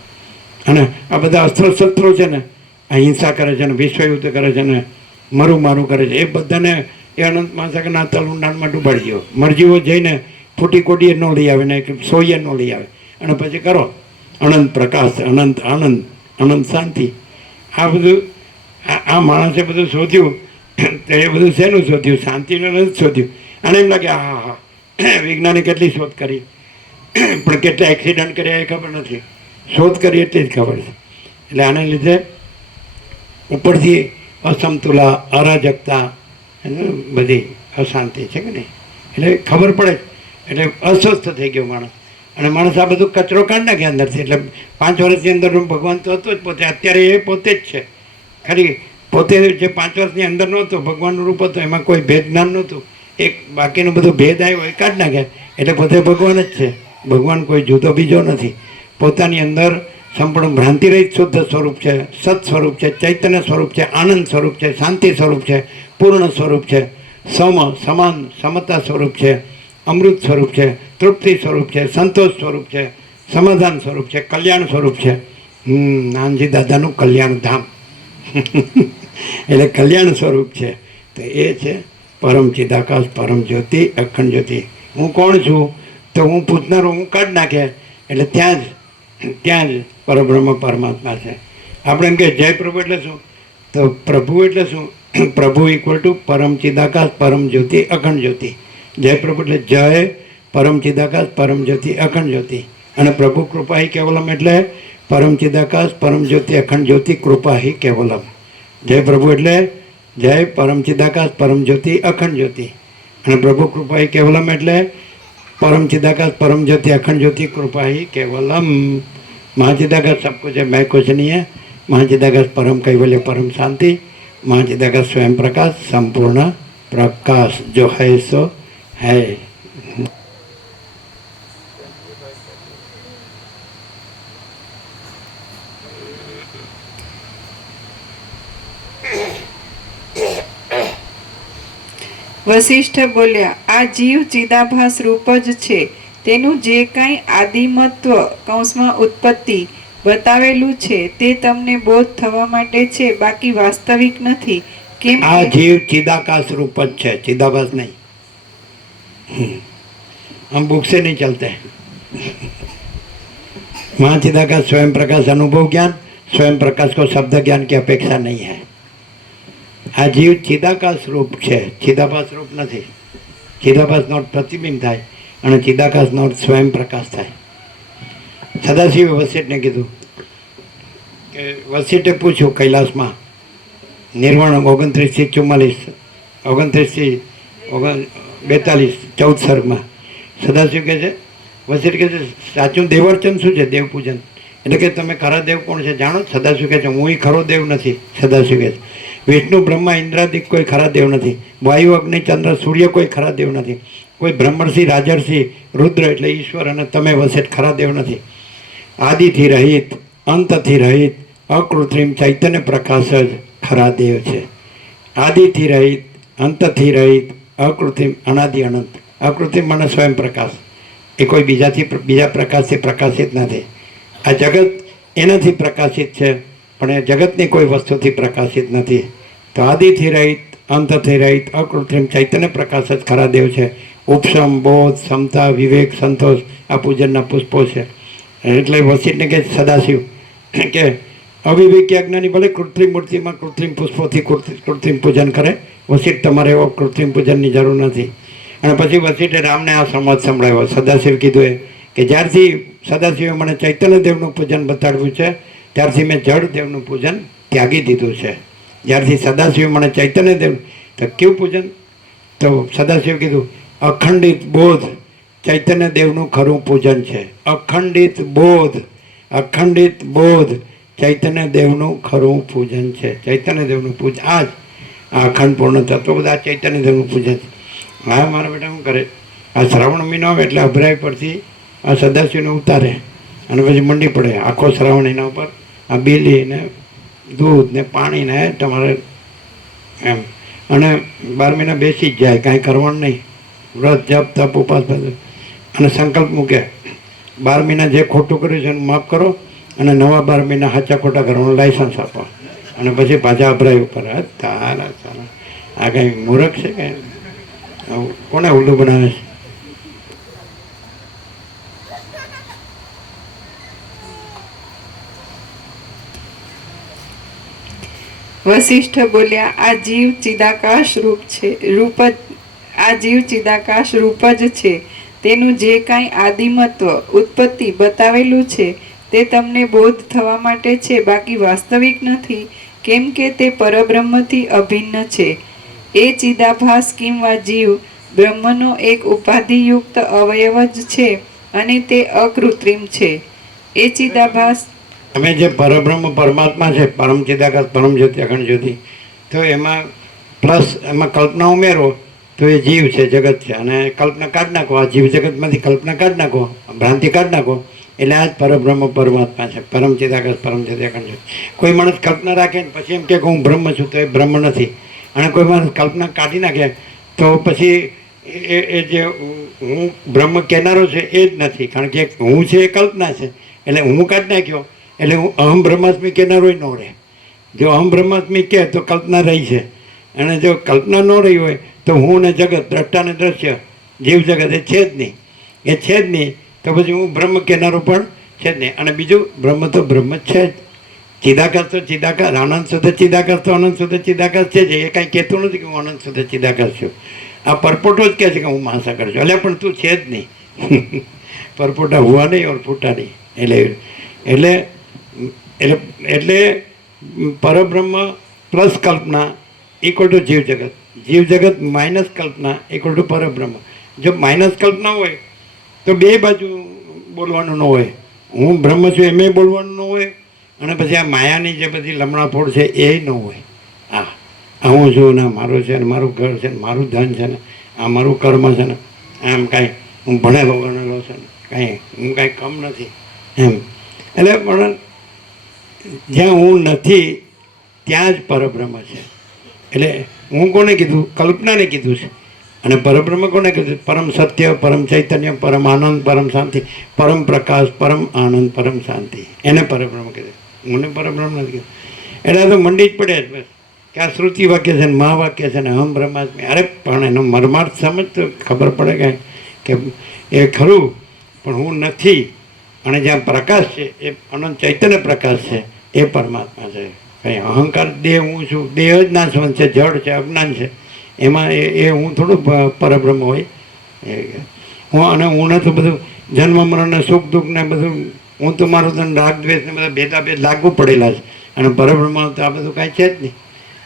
અને આ બધા અસ્ત્ર છે ને, આ હિંસા કરે છે ને, વિશ્વયુદ્ધ કરે છે ને, મારું કરે છે, એ બધાને એ અનંત મહાસાગરના તળ ઊંડાણમાં ડૂબાડી દો. મરજીઓ જઈને ફૂટી કોટીએ ન લઈ આવે ને સોઈએ ન લઈ આવે, અને પછી કરો અનંત પ્રકાશ, અનંત આનંદ, અનંત શાંતિ. આ બધું આ માણસે બધું શોધ્યું તો એ બધું શેનું શોધ્યું? શાંતિનું નથી શોધ્યું. અને એમ લાગે હા વિજ્ઞાને કેટલી શોધ કરી, પણ કેટલા એક્સિડન્ટ કર્યા એ ખબર નથી. શોધ કરી એટલી જ ખબર છે. એટલે આને લીધે ઉપરથી અસમતુલા, અરાજકતા, બધી અશાંતિ છે કે નહીં, એટલે ખબર પડે. એટલે અસ્વસ્થ થઈ ગયો માણસ, અને માણસ આ બધું કચરો કાઢી નાખે અંદરથી. એટલે 5 વર્ષની અંદર ભગવાન તો હતો જ પોતે, અત્યારે એ પોતે જ છે. ખરી પોતે જે 5 વર્ષની અંદર નહોતો, ભગવાનનું રૂપ હતો, એમાં કોઈ ભેદ જ્ઞાન નહોતું. એક બાકીનું બધું ભેદ આવ્યો એ કાઢી નાખ્યા, એટલે પોતે ભગવાન જ છે. ભગવાન કોઈ જુદો બીજો નથી. પોતાની અંદર સંપૂર્ણ ભ્રાંતિરહિત શુદ્ધ સ્વરૂપ છે, સત સ્વરૂપ છે, ચૈતન્ય સ્વરૂપ છે, આનંદ સ્વરૂપ છે, શાંતિ સ્વરૂપ છે, પૂર્ણ સ્વરૂપ છે, સમાન સમતા સ્વરૂપ છે, અમૃત સ્વરૂપ છે, તૃપ્તિ સ્વરૂપ છે, સંતોષ સ્વરૂપ છે, સમાધાન સ્વરૂપ છે, કલ્યાણ સ્વરૂપ છે. નાનજી દાદાનું કલ્યાણ ધામ એટલે કલ્યાણ સ્વરૂપ છે. તો એ છે પરમ ચિદાકાશ, પરમ જ્યોતિ, અખંડ જ્યોતિ. હું કોણ છું? તો હું પૂછનારો હું કાઢી નાખે, એટલે ત્યાં જ પરબ્રહ્મ પરમાત્મા છે. આપણે એમ કે જય પ્રભુ એટલે શું? તો પ્રભુ એટલે શું? પ્રભુ ઇક્વલ ટુ પરમ ચિદાકાશ, પરમ જ્યોતિ, અખંડ જ્યોતિ. જય પ્રભુ એટલે જય પરમ ચિદાકાશ, પરમ જ્યોતિ, અખંડ જ્યોતિ. અને પ્રભુ કૃપા હિ કેવલમ એટલે પરમ ચિદાકાશ, પરમ જ્યોતિ, અખંડ જ્યોતિ, કૃપા હિ કેવલમ. જય પ્રભુ એટલે જય પરમ ચિદાકાશ, પરમ જ્યોતિ, અખંડ જ્યોતિ. અને પ્રભુ કૃપા હિ કેવલમ એટલે परम चिदाकाश, परम ज्योति, अखंड ज्योति, कृपा ही केवलम. महाचिदाकाश सब कुछ है, मैं कुछ नहीं है. महाचिदाकाश परम कैवल्य, परम शांति. महाचिदाकाश स्वयं प्रकाश, संपूर्ण प्रकाश, जो है सो है. વશિષ્ઠ બોલ્યા, આ જીવ ચિદાભાસ રૂપ જ છે. તેનું જે કાંઈ આદિમત્વ કૌંસમાં ઉત્પત્તિ બતાવેલું છે તે તમને બોધ થવા માટે છે, બાકી વાસ્તવિક નથી. કેમ? આ જીવ ચિદાકાશ રૂપ જ છે, ચિદાભાસ નહીં. हम बुक से नहीं चलते. वहाँ चिदाकाश स्वयं प्रकाश अनुभव ज्ञान, स्वयं प्रकाश को शब्द ज्ञान की अपेक्षा नहीं है. આ જીવ ચિદાકાશ રૂપ છે, ચિદાભાસ રૂપ નથી. ચિદાભાસ નોટ પ્રતિબિંબ થાય અને ચિદાકાશ નોટ સ્વયં પ્રકાશ થાય. સદાશિવે વશિષ્ઠને કીધું કે વશિષ્ઠે પૂછ્યું કૈલાસમાં નિર્વાણ 29-44, 29-42, 14 સર્ગમાં સદાશિવ કહે છે, વશિષ્ઠ કહે છે સાચું દેવાર્ચન શું છે? દેવ પૂજન. એટલે કે તમે ખરા દેવ કોણ છે જાણો? સદાશિવ કહે છે હું ખરો દેવ નથી. સદાશિવ કહે છે વિષ્ણુ બ્રહ્મા ઇન્દ્રાદિક કોઈ ખરા દેવ નથી. વાયુ અગ્નિ ચંદ્ર સૂર્ય કોઈ ખરા દેવ નથી. કોઈ બ્રહ્મર્ષિ રાજર્ષિ રુદ્ર એટલે ઈશ્વર અને તમે વસેટ ખરા દેવ નથી. આદિથી રહિત, અંતથી રહિત, અકૃત્રિમ ચૈતન્ય પ્રકાશ જ ખરા દેવ છે. આદિથી રહિત, અંતથી રહિત, અકૃત્રિમ, અનાદિ અનંત. અકૃત્રિમ મને સ્વયં પ્રકાશ, એ કોઈ બીજા પ્રકાશથી પ્રકાશિત નથી. આ જગત એનાથી પ્રકાશિત છે, પણ એ જગતની કોઈ વસ્તુથી પ્રકાશિત નથી. તો આદિથી રહિત, અંતથી રહિત, અકૃત્રિમ ચૈતન્ય પ્રકાશ જ ખરા દેવ છે. ઉપશમ, બોધ, સમતા, વિવેક, સંતોષ આ પૂજનના પુષ્પો છે. એટલે વશિષ્ઠને કે સદાશિવ કે અવિવેકી અજ્ઞાની ભલે કૃત્રિમ મૂર્તિમાં કૃત્રિમ પુષ્પોથી કૃત્રિમ પૂજન કરે, વશિષ્ઠ તમારે એવો કૃત્રિમ પૂજનની જરૂર નથી. અને પછી વશિષ્ઠે રામને આ સંવાદ સંભળાવ્યો. સદાશિવ કીધું એ કે જ્યારથી સદાશિવે મને ચૈતન્ય દેવનું પૂજન બતાડ્યું છે ત્યારથી મેં જળ દેવનું પૂજન ત્યાગી દીધું છે. જ્યારથી સદાશિવ મને ચૈતન્ય દેવ, તો કેવું પૂજન? તો સદાશિવ કીધું અખંડિત બોધ ચૈતન્ય દેવનું ખરું પૂજન છે. અખંડિત બોધ, અખંડિત બોધ ચૈતન્ય દેવનું ખરું પૂજન છે. ચૈતન્ય દેવનું પૂજન આ જ અખંડ પૂર્ણ તત્વ બધા ચૈતન્ય દેવનું પૂજન છે. હા મારા બેટા શું કરે, આ શ્રાવણ મહિનો આવે એટલે અભરાય પરથી આ સદાશિવને ઉતારે અને પછી મંડી પડે આખો શ્રાવણ એના ઉપર આ બીલી ને દૂધ ને પાણી ને તમારે એમ. અને 12 મહિના બેસી જ જાય, કાંઈ કરવાનું નહીં. વ્રત, જપ, તપ, ઉપાસ અને સંકલ્પ મૂકે 12 મહિના જે ખોટું કર્યું છે એનું માફ કરો અને નવા 12 મહિના સાચા ખોટા કરવાનું લાયસન્સ આપો અને પછી પાછા અભરાય ઉપર. તારા સારા આ કંઈ મૂર્ખ છે કે કોને ઉલ્લું બનાવે છે? વશિષ્ઠ બોલ્યા, આ જીવ ચિદાકાશ રૂપ છે. આ જીવ ચિદાકાશ રૂપ જ છે. તેનું જે કાંઈ આદિમત્વ ઉત્પત્તિ બતાવેલું છે તે તમને બોધ થવા માટે છે, બાકી વાસ્તવિક નથી, કેમ કે તે પરબ્રહ્મથી અભિન્ન છે. એ ચિદાભાસ કિંવા જીવ બ્રહ્મનો એક ઉપાધિયુક્ત અવયવ જ છે અને તે અકૃત્રિમ છે. એ ચિદાભાસ અમે જે પરબ્રહ્મ પરમાત્મા છે, પરમ ચિદાકાશ પરમ જ્યોતિ અખંડ જ્યોતિ, તો એમાં પ્લસ એમાં કલ્પના ઉમેરો તો એ જીવ છે, જગત છે. અને કલ્પના કાઢી નાખો, આ જીવ જગતમાંથી કલ્પના કાઢી નાખો, ભ્રાંતિ કાઢી નાખો, એટલે આ જ પરબ્રહ્મ પરમાત્મા છે, પરમ ચિદાકાશ પરમ જ્યોતિ અખંડ જ્યોતિ. કોઈ માણસ કલ્પના રાખે ને પછી એમ કે હું બ્રહ્મ છું, તો એ બ્રહ્મ નથી. અને કોઈ માણસ કલ્પના કાઢી નાખે તો પછી એ જે હું બ્રહ્મ કહેનારો છે એ જ નથી, કારણ કે હું છે એ કલ્પના છે. એટલે હું કાઢી નાખ્યો એટલે હું અહમ બ્રહ્માસ્મી કહેનારો ન રહે. જો અહમ બ્રહ્માસ્મી કહે તો કલ્પના રહી છે, અને જો કલ્પના ન રહી હોય તો હું ને જગત, દ્રષ્ટા ને દ્રશ્ય, જીવ જગત એ છે જ નહીં. એ છે જ નહીં તો પછી હું બ્રહ્મ કહેનારો પણ છે જ નહીં. અને બીજું બ્રહ્મ તો બ્રહ્મ જ છે જ. ચિદાકાશ તો ચિદાકાશ, આનંદ શુદ્ધ ચિદાકાશ તો અનંત શુદ્ધ ચિદાકાશ છે જ. એ કાંઈ કહેતું નથી કે હું અનંત શુદ્ધ ચિદાકાશ છું. આ પરપોટો જ કહે છે કે હું મહાસાગર છું. એટલે પણ તું છે જ નહીં. પરપોટા હુआ નહીં ઓર ફૂટા નહીં. એટલે એટલે એટલે પરબ્રહ્મ પ્લસ કલ્પના ઇક્વલ ટુ જીવ જગત, જીવ જગત માઇનસ કલ્પના ઇક્વલ ટુ પરબ્રહ્મ. જો માઇનસ કલ્પના હોય તો બે બાજુ બોલવાનું ન હોય. હું બ્રહ્મ છું એમ બોલવાનું ન હોય, અને પછી આ માયાની જે બધી લમણાફોડ છે એ ન હોય. આ હું છું ને મારું છે ને મારું ઘર છે ને મારું ધન છે ને આ મારું કર્મ છે ને આમ કાંઈ હું ભણેલો ગણેલો છે ને કાંઈ હું કાંઈ કમ નથી એમ. એટલે પણ જ્યાં હું નથી ત્યાં જ પરબ્રહ્મ છે. એટલે હું કોને કીધું? કલ્પનાને કીધું છે. અને પરબ્રહ્મ કોને કીધું? પરમ સત્ય, પરમ ચૈતન્ય, પરમ આનંદ, પરમ શાંતિ, પરમ પ્રકાશ, પરમ આનંદ, પરમ શાંતિ, એને પરબ્રહ્મ કીધું. મને પરબ્રહ્મ નથી કીધું. એટલે તો મંડી જ પડે જ બસ કે આ શ્રુતિ વાક્ય છે ને મહાવાક્ય છે ને અહમ બ્રહ્માસ્મિ. અરે પણ એનો મર્માર્થ સમજ તો ખબર પડે કે એ ખરું, પણ હું નથી. અને જ્યાં પ્રકાશ છે એ અનંત ચૈતન્ય પ્રકાશ છે, એ પરમાત્મા છે. કંઈ અહંકાર દેહ હું છું, દેહ જ નાશવંત છે, જડ છે, અજ્ઞાન છે. એમાં એ હું થોડું પરબ્રહ્મ હોય. હું અને હું તો બધું જન્મ મરણ ને સુખ દુઃખ ને બધું હું તો મારું તો રાગ દ્વેષ ને બધા ભેદાભેદ લાગુ પડેલા છે. અને પરબ્રહ્મ તો આ બધું કાંઈ છે જ નહીં.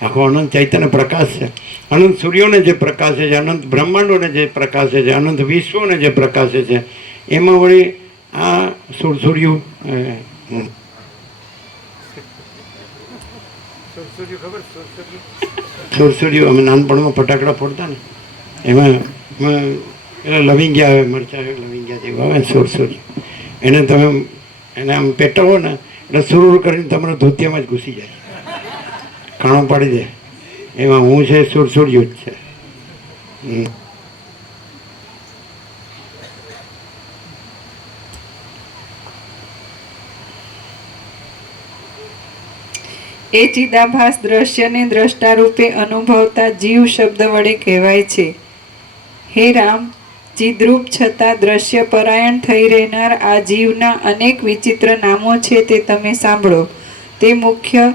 આખો અનંત ચૈતન્ય પ્રકાશ છે. અનંત સૂર્યોને જે પ્રકાશે છે, અનંત બ્રહ્માંડોને જે પ્રકાશે છે, અનંત વિશ્વોને જે પ્રકાશે છે, એમાં વળી આ સુરસુર્યું સુરસુર્યું અમે નાનપણમાં ફટાકડા ફોડતા ને એમાં એટલે લવિંગિયા આવે, મરચાં આવે, લવિંગિયા જેવું આવે સુરસુર્યું. એને તમે એને આમ પેટાવો ને એટલે સુરુર કરીને તમારા ધોતિયામાં જ ઘૂસી જાય, કાણો પાડી દે. એમાં હું છે સુરસુર્યું જ છે. એ ચિદાભાસ દ્રશ્યને દ્રષ્ટા રૂપે અનુભવતા જીવ શબ્દ વડે કહેવાય છે. હે રામ, ચિદ્રૂપ છતાં દ્રશ્ય પરાયણ થઈ રહેનાર આ જીવના અનેક વિચિત્ર નામો છે તે તમે સાંભળો. તે મુખ્ય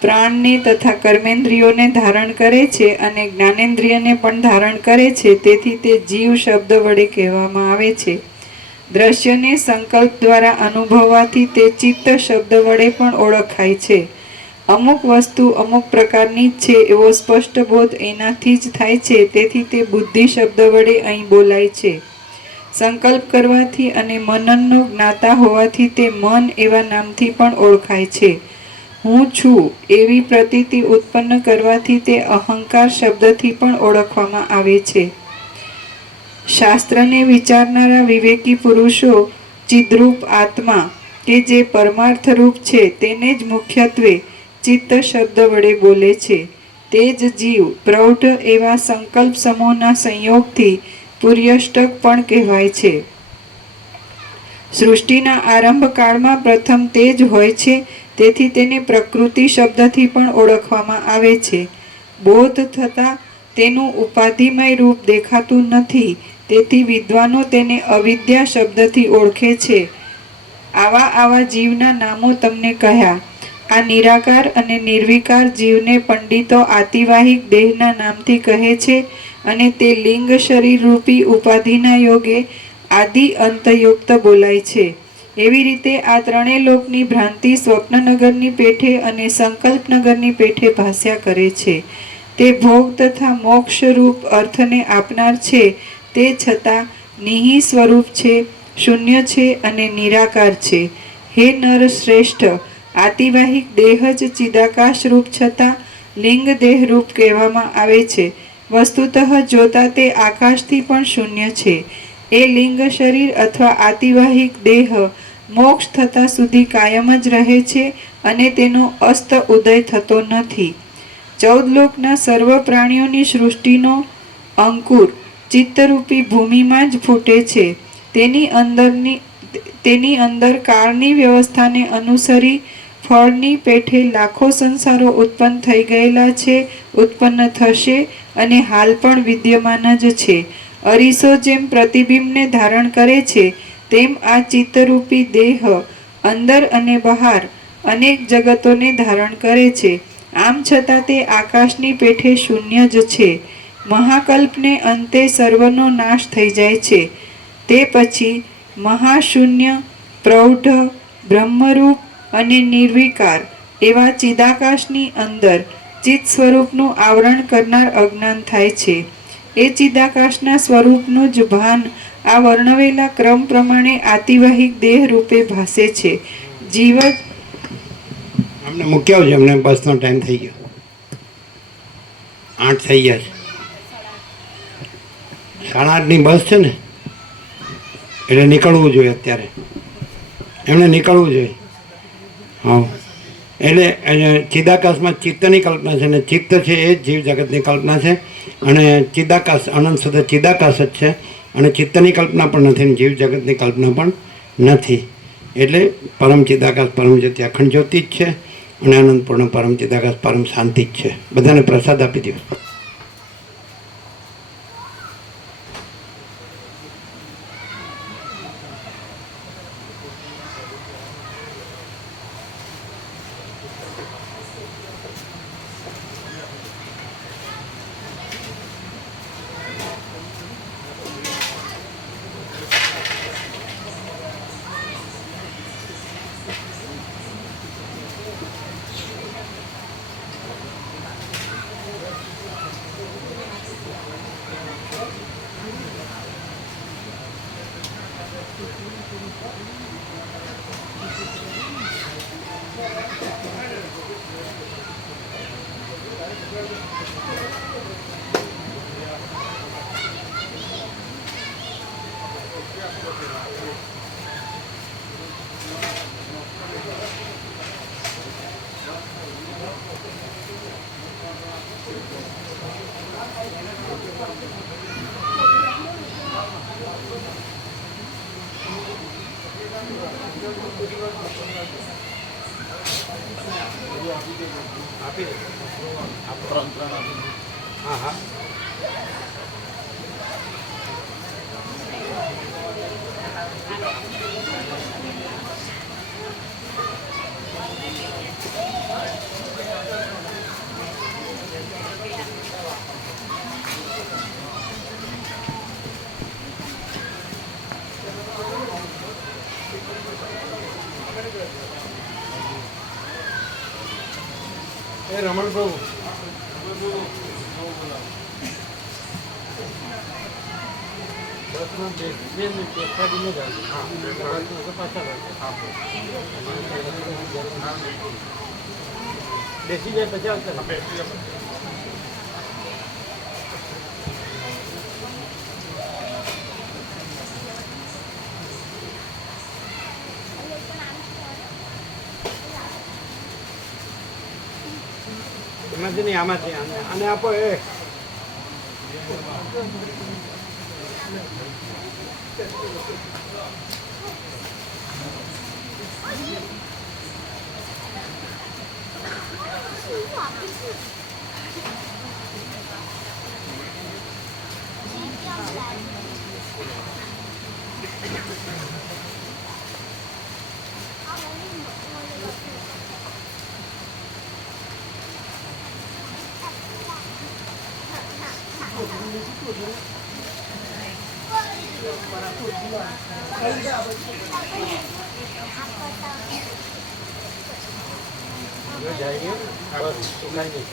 પ્રાણને તથા કર્મેન્દ્રિયોને ધારણ કરે છે અને જ્ઞાનેન્દ્રિયને પણ ધારણ કરે છે, તેથી તે જીવ શબ્દ વડે કહેવામાં આવે છે. દ્રશ્યને સંકલ્પ દ્વારા અનુભવવાથી તે ચિત્ત શબ્દ વડે પણ ઓળખાય છે. અમુક વસ્તુ અમુક પ્રકારની જ છે એવો સ્પષ્ટ બોધ એનાથી જ થાય છે, તેથી તે બુદ્ધિ શબ્દ વડે અહીં બોલાય છે. સંકલ્પ કરવાથી અને મનનનો જ્ઞાતા હોવાથી તે મન એવા નામથી પણ ઓળખાય છે. હું છું એવી પ્રતીતિ ઉત્પન્ન કરવાથી તે અહંકાર શબ્દથી પણ ઓળખવામાં આવે છે. શાસ્ત્રને વિચારનારા વિવેકી પુરુષો ચિદ્રૂપ આત્મા કે જે પરમાર્થ રૂપ છે તેને જ મુખ્યત્વે ચિત્ત શબ્દ વડે બોલે છે. તે જ જીવ પ્રૌઢ એવા સંકલ્પ સમૂહના સંયોગથી પુર્યષ્ટક પણ કહેવાય છે. સૃષ્ટિના આરંભ કાળમાં પ્રથમ તે જ હોય છે, તેથી તેને પ્રકૃતિ શબ્દથી પણ ઓળખવામાં આવે છે. બોધ થતાં તેનું ઉપાધિમય રૂપ દેખાતું નથી, તેથી વિદ્વાનો તેને અવિદ્યા શબ્દથી ઓળખે છે. આવા જીવના નામો તમને કહ્યા. આ નિરાકાર અને નિર્વિકાર જીવને પંડિતો આતિવાહિક દેહના નામથી કહે છે અને તે લિંગ શરીર રૂપી ઉપાધિના યોગે આદિ અંતયુક્ત બોલાય છે. એવી રીતે આ ત્રણેય લોકની ભ્રાંતિ સ્વપ્નનગરની પેઠે અને સંકલ્પનગરની પેઠે ભાસ્યા કરે છે. તે ભોગ તથા મોક્ષ રૂપ અર્થને આપનાર છે, તે છતાં નિહિ સ્વરૂપ છે, શૂન્ય છે અને નિરાકાર છે. હે નર શ્રેષ્ઠ, આતિવાહિક દેહ જ ચિદાકાશ રૂપ છતાં લિંગ દેહ રૂપ કહેવામાં આવે છે. વસ્તુતઃ જોતા તે આકાશથી પણ શૂન્ય છે. એ લિંગ શરીર અથવા આતિવાહિક દેહ મોક્ષ થતા સુધી કાયમ જ રહે છે અને તેનો અસ્ત ઉદય થતો નથી. 14 લોકના સર્વ પ્રાણીઓની સૃષ્ટિનો અંકુર ચિત્તરૂપી ભૂમિમાં જ ફૂટે છે. તેની અંદર કાળની વ્યવસ્થાને અનુસરી ફળની પેઠે લાખો સંસારો ઉત્પન્ન થઈ ગયેલા છે, ઉત્પન્ન થશે અને હાલ પણ વિદ્યમાન જ છે. અરીસો જેમ પ્રતિબિંબને ધારણ કરે છે, તેમ આ ચિત્તરૂપી દેહ અંદર અને બહાર અનેક જગતોને ધારણ કરે છે. આમ છતાં તે આકાશની પેઠે શૂન્ય જ છે. મહાકલ્પને અંતે સર્વનો નાશ થઈ જાય છે. તે પછી મહાશૂન્ય, પ્રૌઢ, બ્રહ્મરૂપ અને નિર્વિકાર એવા ચિદાકાશની અંદર ચિત્ત સ્વરૂપનું આવરણ કરનાર અજ્ઞાન થાય છે. એ ચિદાકાશના સ્વરૂપનું જ ભાન આ વર્ણવેલા ક્રમ પ્રમાણે આતિવાહિક દેહ રૂપે ભાસે છે. જીવ જ અમને મૂક્યા આવજો, અમને બસનો ટાઈમ થઈ ગયો, 8 થઈ ગયા છે. 8:30ની બસ છે ને, એટલે નીકળવું જોઈએ અત્યારે, એમને નીકળવું જોઈએ. હા, એટલે ચિદાકાશમાં ચિત્તની કલ્પના છે ને ચિત્ત છે એ જ જીવ જગતની કલ્પના છે. અને ચિદાકાશ અનંત શુદ્ધ ચિદાકાશ જ છે અને ચિત્તની કલ્પના પણ નથી, જીવ જગતની કલ્પના પણ નથી. એટલે પરમ ચિદાકાશ પરમ જ્યોતિ અખંડ જ્યોતિ જ છે અને અનંતપૂર્ણ પરમ ચિદાકાશ પરમ શાંતિ જ છે. બધાને પ્રસાદ આપી દો. હા હા એ રમણ પ્રભુ બેસી જાય પછી આવશે. એમાંથી નહીં આમાંથી આને આપો. એ જો જાય બસ તો કાંઈ નહીં.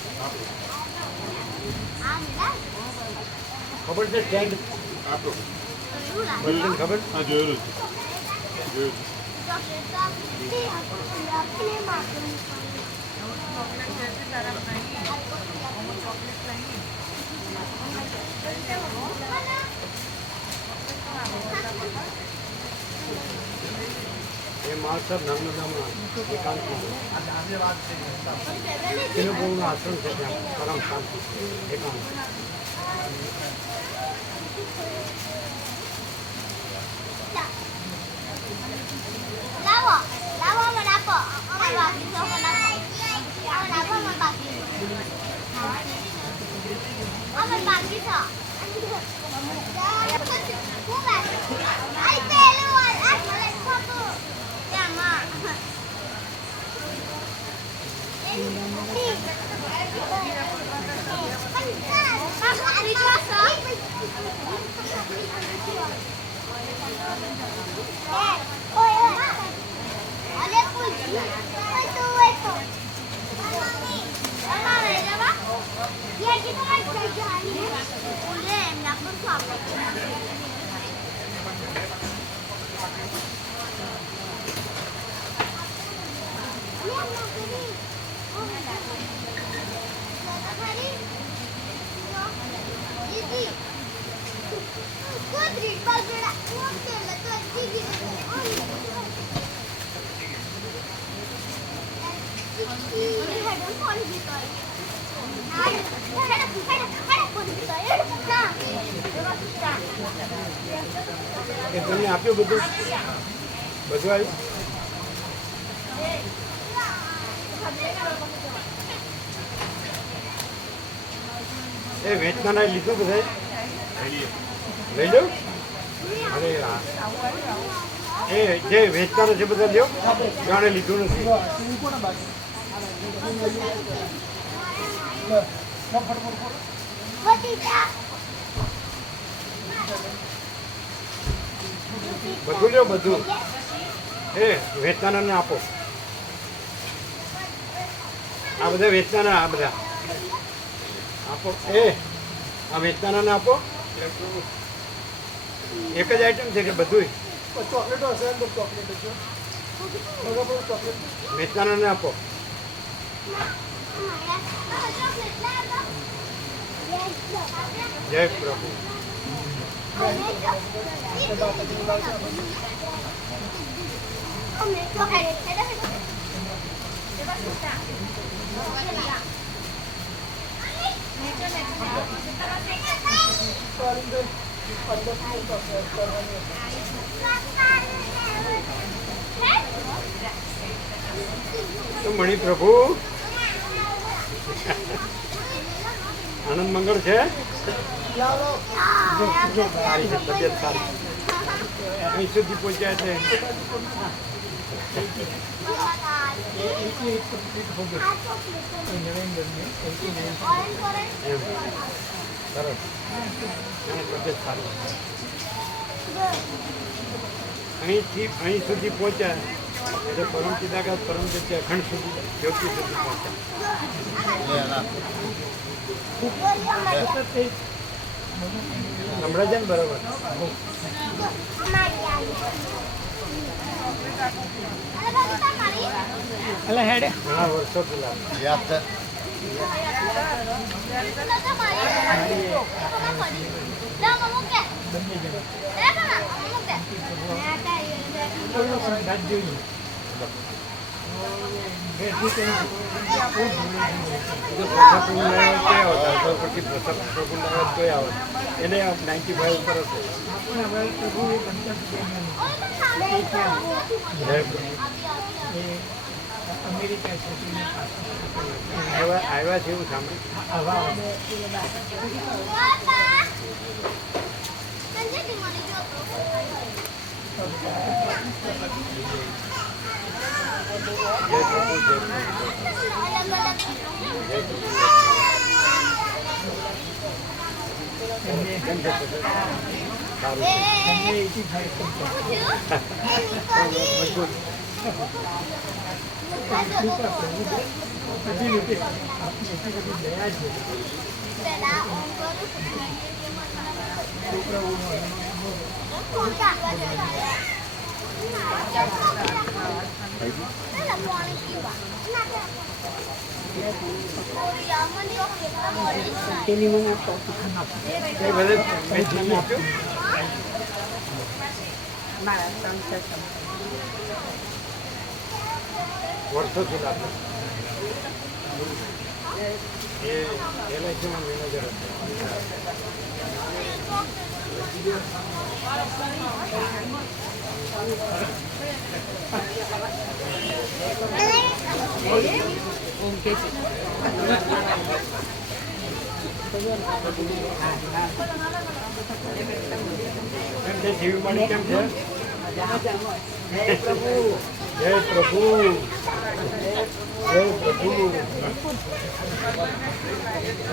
ખબર છે સ્ટેન્ડ બધાને ખબર? હા જોયેલું છે. એ માણસર નર્મદામાં એકાંત તેનું બહુ આશ્રમ છે ત્યાં પરમ શાંતિ એકાંત. એ તમને આપ્યું બધું આવ્યું? એ વેચનારા લીધું બધા લઈ લો. અરે હા, એ જે વેચનારા છે બધા લ્યો, જાણે લીધું નથી. બધું લ્યો બધું. એ વેચનારાને આપો. આ બધા વેચનારા, આ બધા આપો. એ આ વેચનારાને આપો. એક જ આઈટમ છે કે બધું ચોકલેટો હશે અંદર, ચોકલેટ છે ચોકલેટ. વેચનારાને આપો. જય પ્રભુ. તો મણિ પ્રભુ આનંદ મંગળ છે. સારી છે, તબિયત સારી. અહીં સુધી પહોંચ્યા છે. એમ સરસ. અને તબિયત સારી. અહીં સુધી પહોંચ્યા એટલે પરમ પિતાકા પરમ જગ્યા અખંડ સુધી જ્યોતિ સુધી પહોંચ્યા. હમણાં છે ને બરોબર. એટલે હેડે ઘણા વર્ષો પેલા યાદ છે. એને 95 ઉપર હશે. અમેરિકા આવ્યા છે એવું સાંભળ્યું. સારું છે. એમને 85 મજબૂત. બધી રીતે આપની એટલી બધી દયા છે એ બધે મેથી મૂક્યું? વર્ષોથી લાગે. એ એલઆઈસીમાં મેનેજર હતો. કેમ છે જીવી માણી કેમ છે? જય પ્રભુ. જય પ્રભુ.